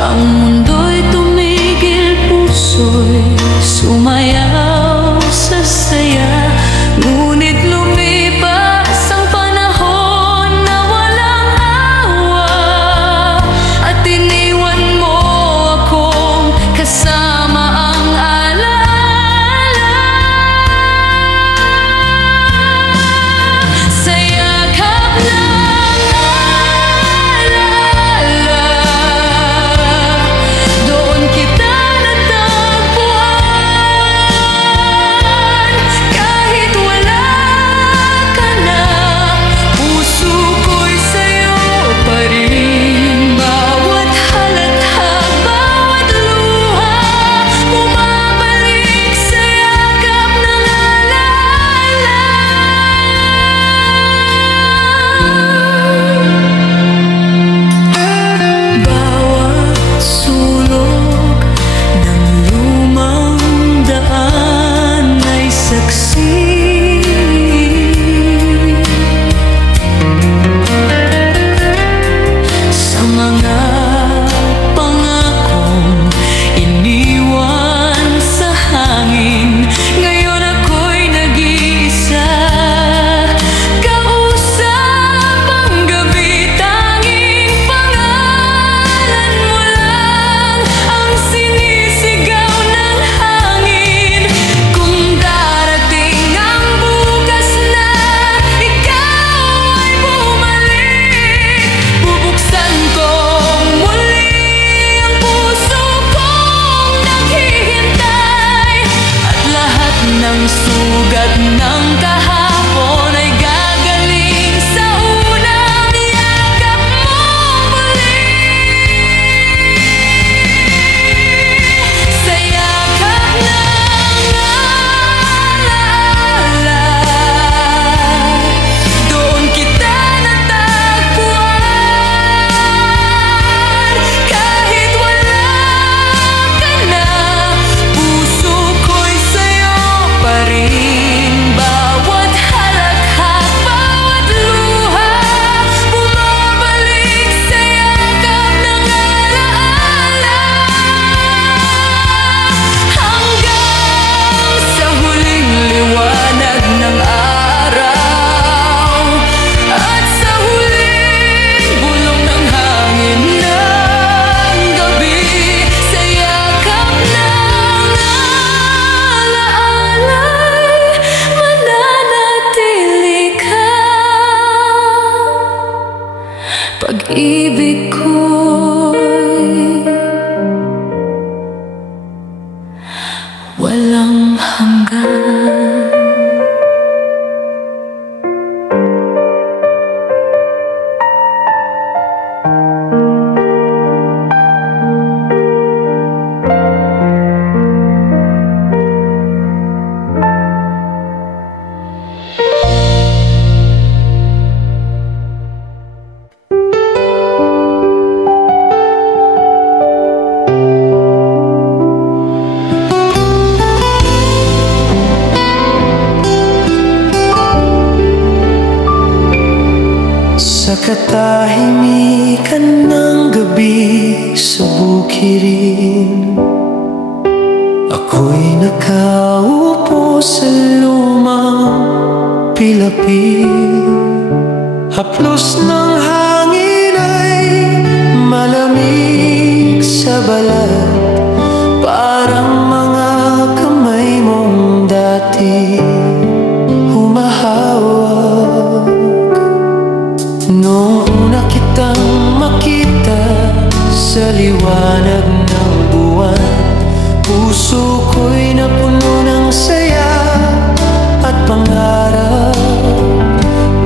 ang mundo'y tumigil, puso'y sumayaw sa saya. Ngunit lumipas ang panahon na walang awa, at iniwan mo akong kasama ang alaala. Sa katahimikan ng gabi sa bukirin, ako'y nakaupo sa lumang pilapin. Haplos ng hangin ay malamig sa balat, parang mga kamay mong dati humahawak. Noong una kitang makita sa liwanag ng buwan, puso ko'y napuno ng saya at pangarap.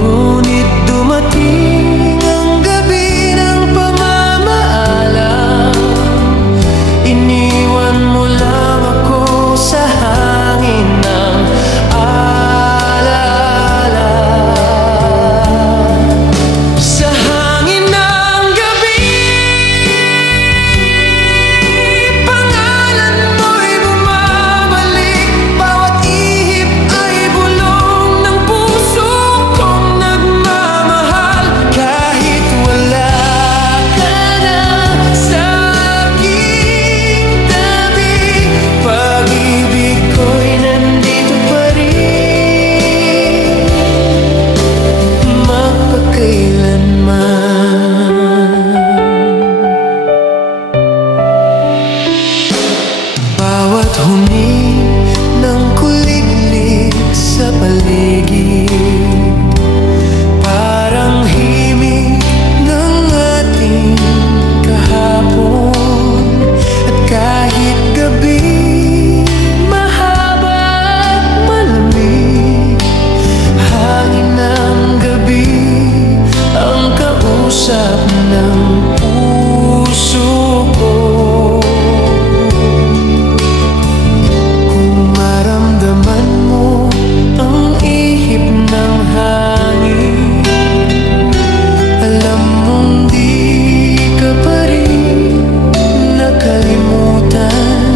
Ngunit dumating ang gabi ng pamamaalam, iniwan mo lang ako sa hangin ng alaala. Sa hangin ng gabi, pangalan mo'y bumabalik. Bawat ihip ay bulong ng puso kong nagmamahal. Kahit wala ka na sa aking tabi, pag-ibig ko'y nandito pa rin, magpakailanman. Bawat huni ng kuliglig sa paligid, parang himig ng ating kahapon. At kahit gabi mahaba at malamig, hangin ng gabi ang kausap ng puso ko. Kung maramdaman mo ang ihip ng hangin, alam mong di ka pa rin nakalimutan.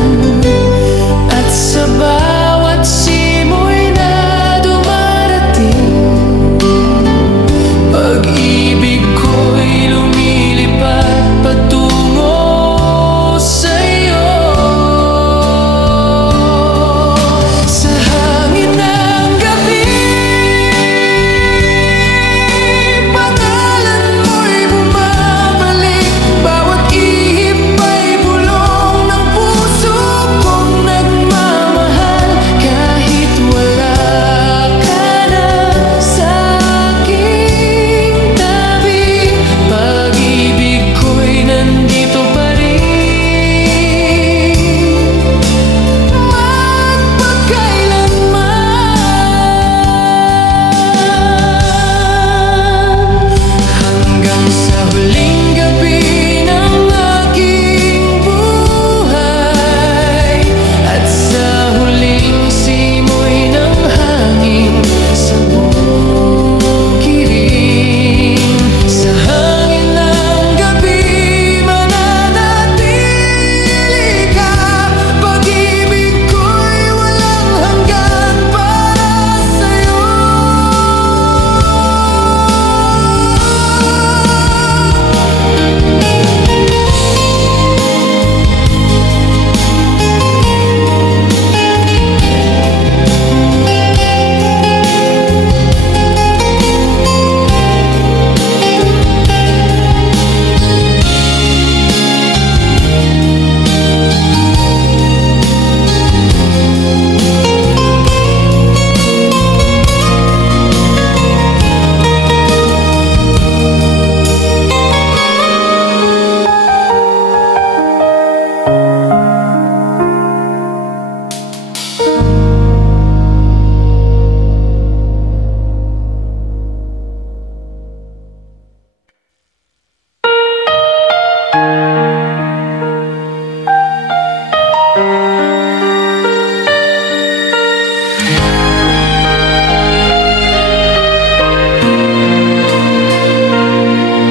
At sa bawat simoy na dumarating, pag-ibig ko'y lumilipad patungo sa'yo. Sa hangin ng gabi, pangalan mo'y bumabalik. Bawat ihip ay bulong ng puso kong nagmamahal. Kahit wala ka na sa aking tabi, pag-ibig ko'y nandito pa rin, magpakailanman. Hanggang sa huling gabi ng aking buhay, at sa huling simoy ng hangin sa bukirin. Sa hangin ng gabi mananatili ka, pag-ibig ko'y walang hanggan para sa'yo.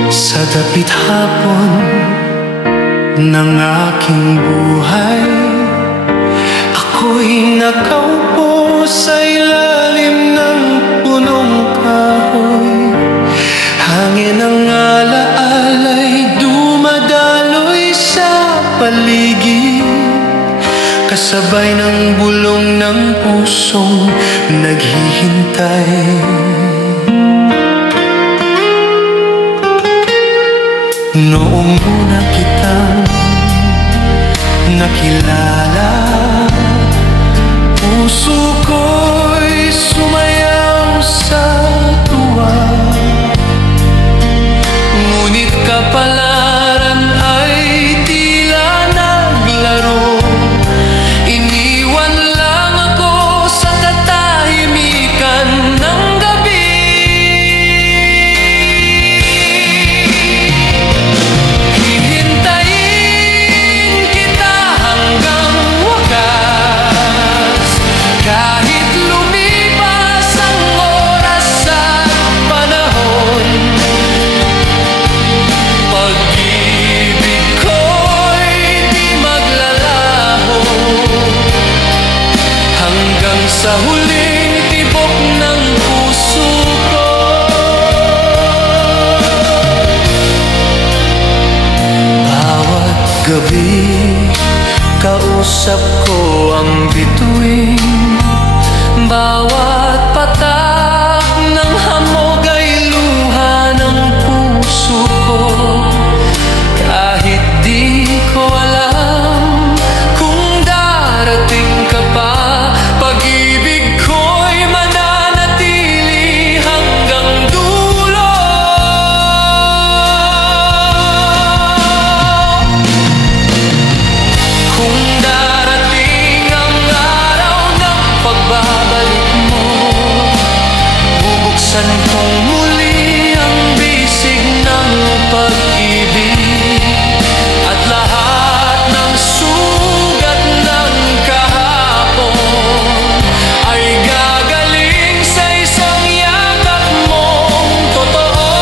Sa dapit hapon ng aking buhay, ako'y nakaupo sa ilalim ng punong kahoy. Hangin ang Sabay ng bulong ng pusong naghihintay. Noong una kitang nakilala, puso ko'y sumayaw sa tuwa. Ngunit kapalaran ay tila naglaro. Iniwan lang ako sa katahimikan ng gabi. Hihintayin kita hanggang wakas, kahit lumipas ang oras at panahon. Pag-ibig ko'y di maglalaho hanggang sa huling tibok ng puso ko. Bawat gabi kausap ko ang bituin, bawat patak ng hamog ay luha ng puso ko. Kahit di ko alam kung darating ka pa, pag-ibig ko'y mananatili hanggang dulo. Kung darating ang araw ng pagbabalik mo, bubuksan kong muli ang bisig ng pag-ibig, at lahat ng sugat ng kahapon ay gagaling sa isang yakap mong totoo.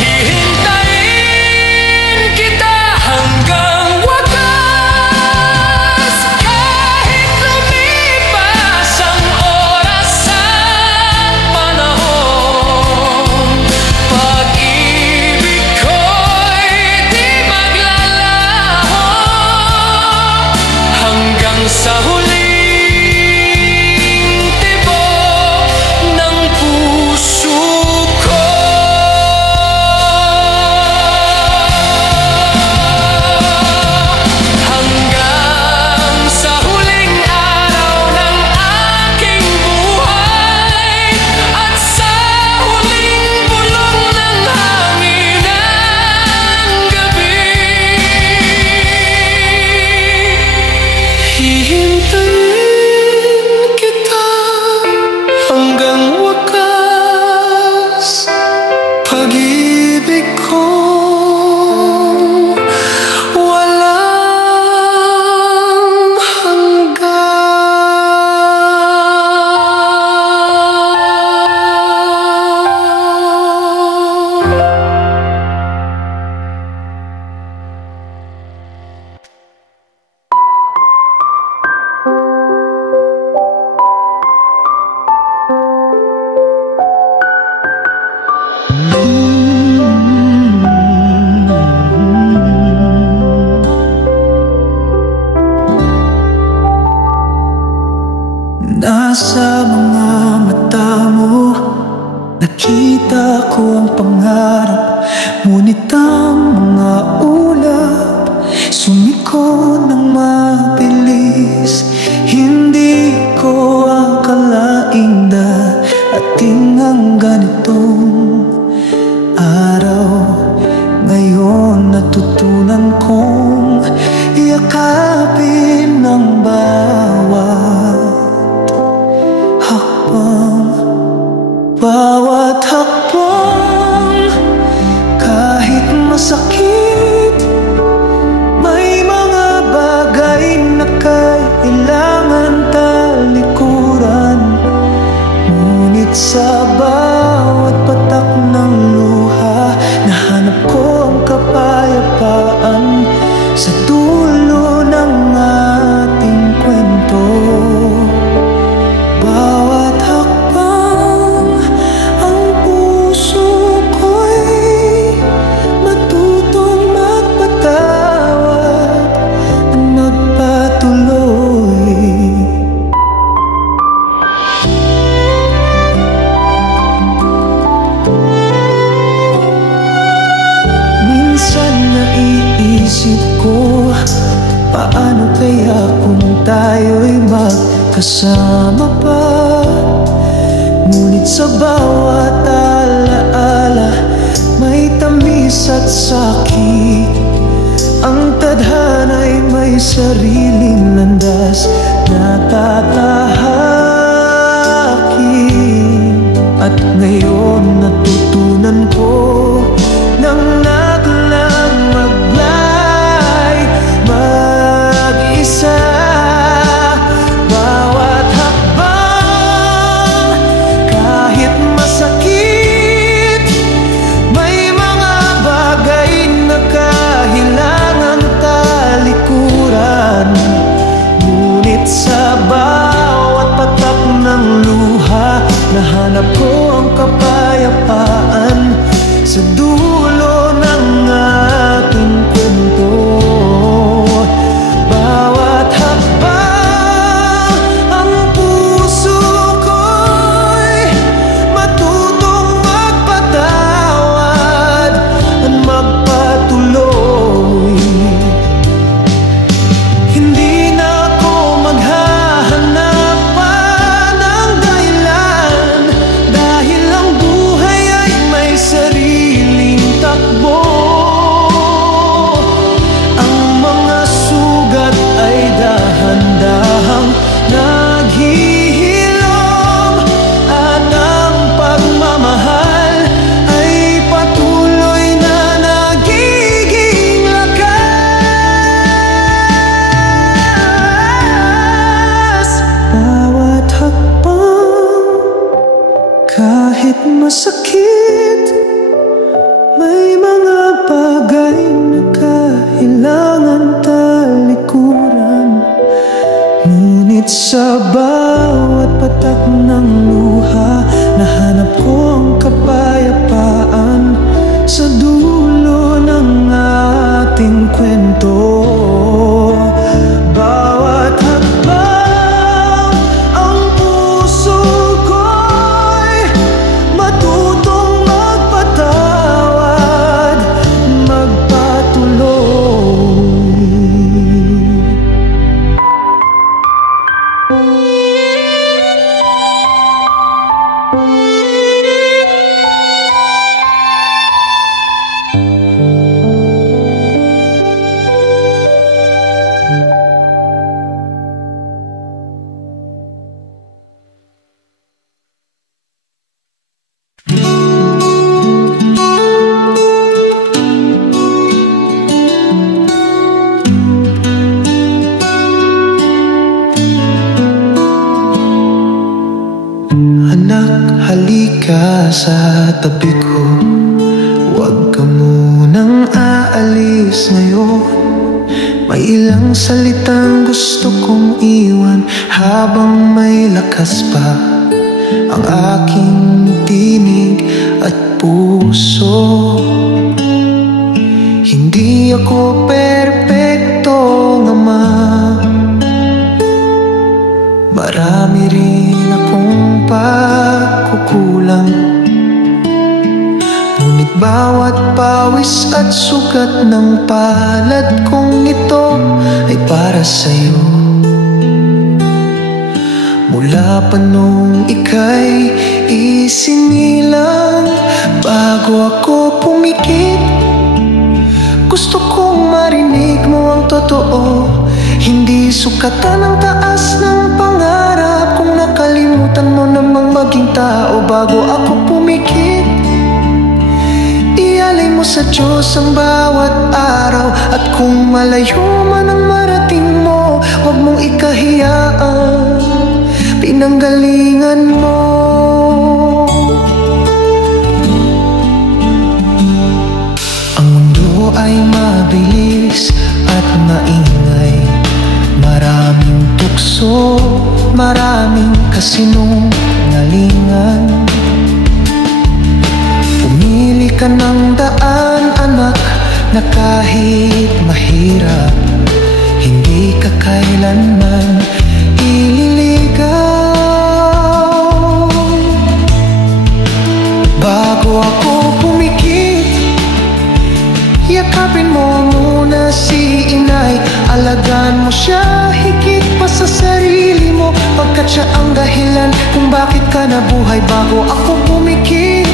Hihintayin kita hanggang wakas, kahit lumipas ang oras at panahon. Pag-ibig ko'y di maglalaho hanggang sa huling tibok ng puso ko. Hanggang sa huling araw ng aking buhay, at sa huling bulong ng hangin ng gabi. Hihintayin kita hanggang wakas, pag-ibig ko walang hanggan. Nasa mga mata mo, nakita ko ang pangarap. Ngunit ang mga ulap sumiko ng mabilis. Hindi ko akalaing darating ang ganitong araw. Ngayon natutunan kong yakapin ang bawat hakbang, bawat hakbang. Kahit masakit, may mga bagay tayo'y magkasama pa. Ngunit sa bawat alaala may tamis at sakit. Ang tadhana'y may sariling landas na tatahakin. At ngayon natutunan ko nang naglang maglay mag-isa. Bawat hakbang kahit masakit, may mga bagay na kahilangang talikuran. Ngunit sa bawat patak ng luha, nahanap ko ang kapayapaan sa dulo ng ating kwento. Bawat hakbang ang puso ko'y matutong magpatawad at magpatuloy. Hindi na ako maghahanap pa ng dahilan, dahil ang buhay ay may sariling takbo. Ang mga sugat ay dahan-dahang naghihilom, at ang pagmamahal ay patuloy na nagiging lakas. Bawat hakbang kahit masakit, may mga bagay na kailangan talikuran. Ngunit sa bawat patak ng luha, nahanap ko ang kapayapaan sa dulo ng ating kwento. Bawat hakbang ang puso ko'y matutong magpatawad, magpatuloy. Anak, halika sa tabi ko. Huwag ka munang aalis ngayon. May ilang salitang gusto kong iwan habang may lakas pa ang aking tinig at puso. Hindi ako perpektong ama, marami rin akong pagkukulang. Ngunit bawat pawis at sugat ng palad kong ito ay para sa'yo. Mula pa nung ika'y isinilang, bago ako pumikit, gusto kong marinig mo ang totoo. Hindi sukatan ang taas ng pangarap kung nakalimutan mo namang maging tao bago ako pumikit. Ialay mo sa Diyos ang bawat araw, at kung malayo man ang marating mo, huwag mong ikahiyaan, pinanggalingan mo. Ang mundo ay mabilis at maingay, maraming tukso, maraming kasinungalingan. Pumili ka ng daan, anak, na kahit mahirap, hindi ka kailanman ililigaw. Bago ako pumikit, yakapin mo muna si inay, alagaan mo siya higit pa sa sarili. siya ang dahilan kung bakit ka nabuhay bago ako pumikit.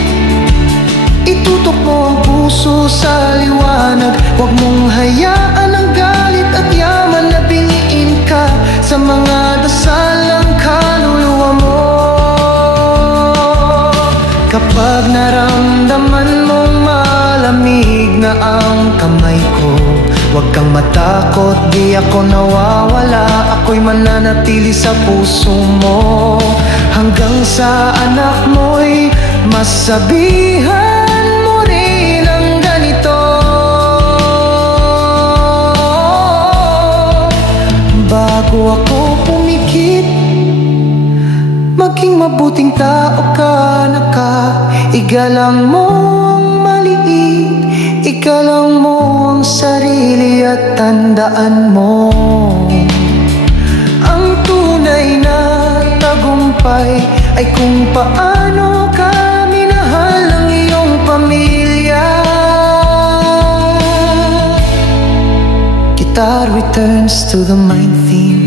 Itutok mo ang puso sa liwanag. Huwag mong hayaan ang galit at yaman na bingiin ka sa mga dasal ng kaluluwa mo. Kapag naramdaman mong malamig na ang kamay ko, huwag kang matakot, di ako nawawala. Ako'y mananatili sa puso mo hanggang sa anak mo'y masabihan bago ako pumikit. Maging mabuting tao ka na ka. Igalang mo ang maliit, igalang mo ang sarili at tandaan mo ang tunay na tagumpay ay kung paano ka minahal ng iyong pamilya. Guitar returns to the main theme.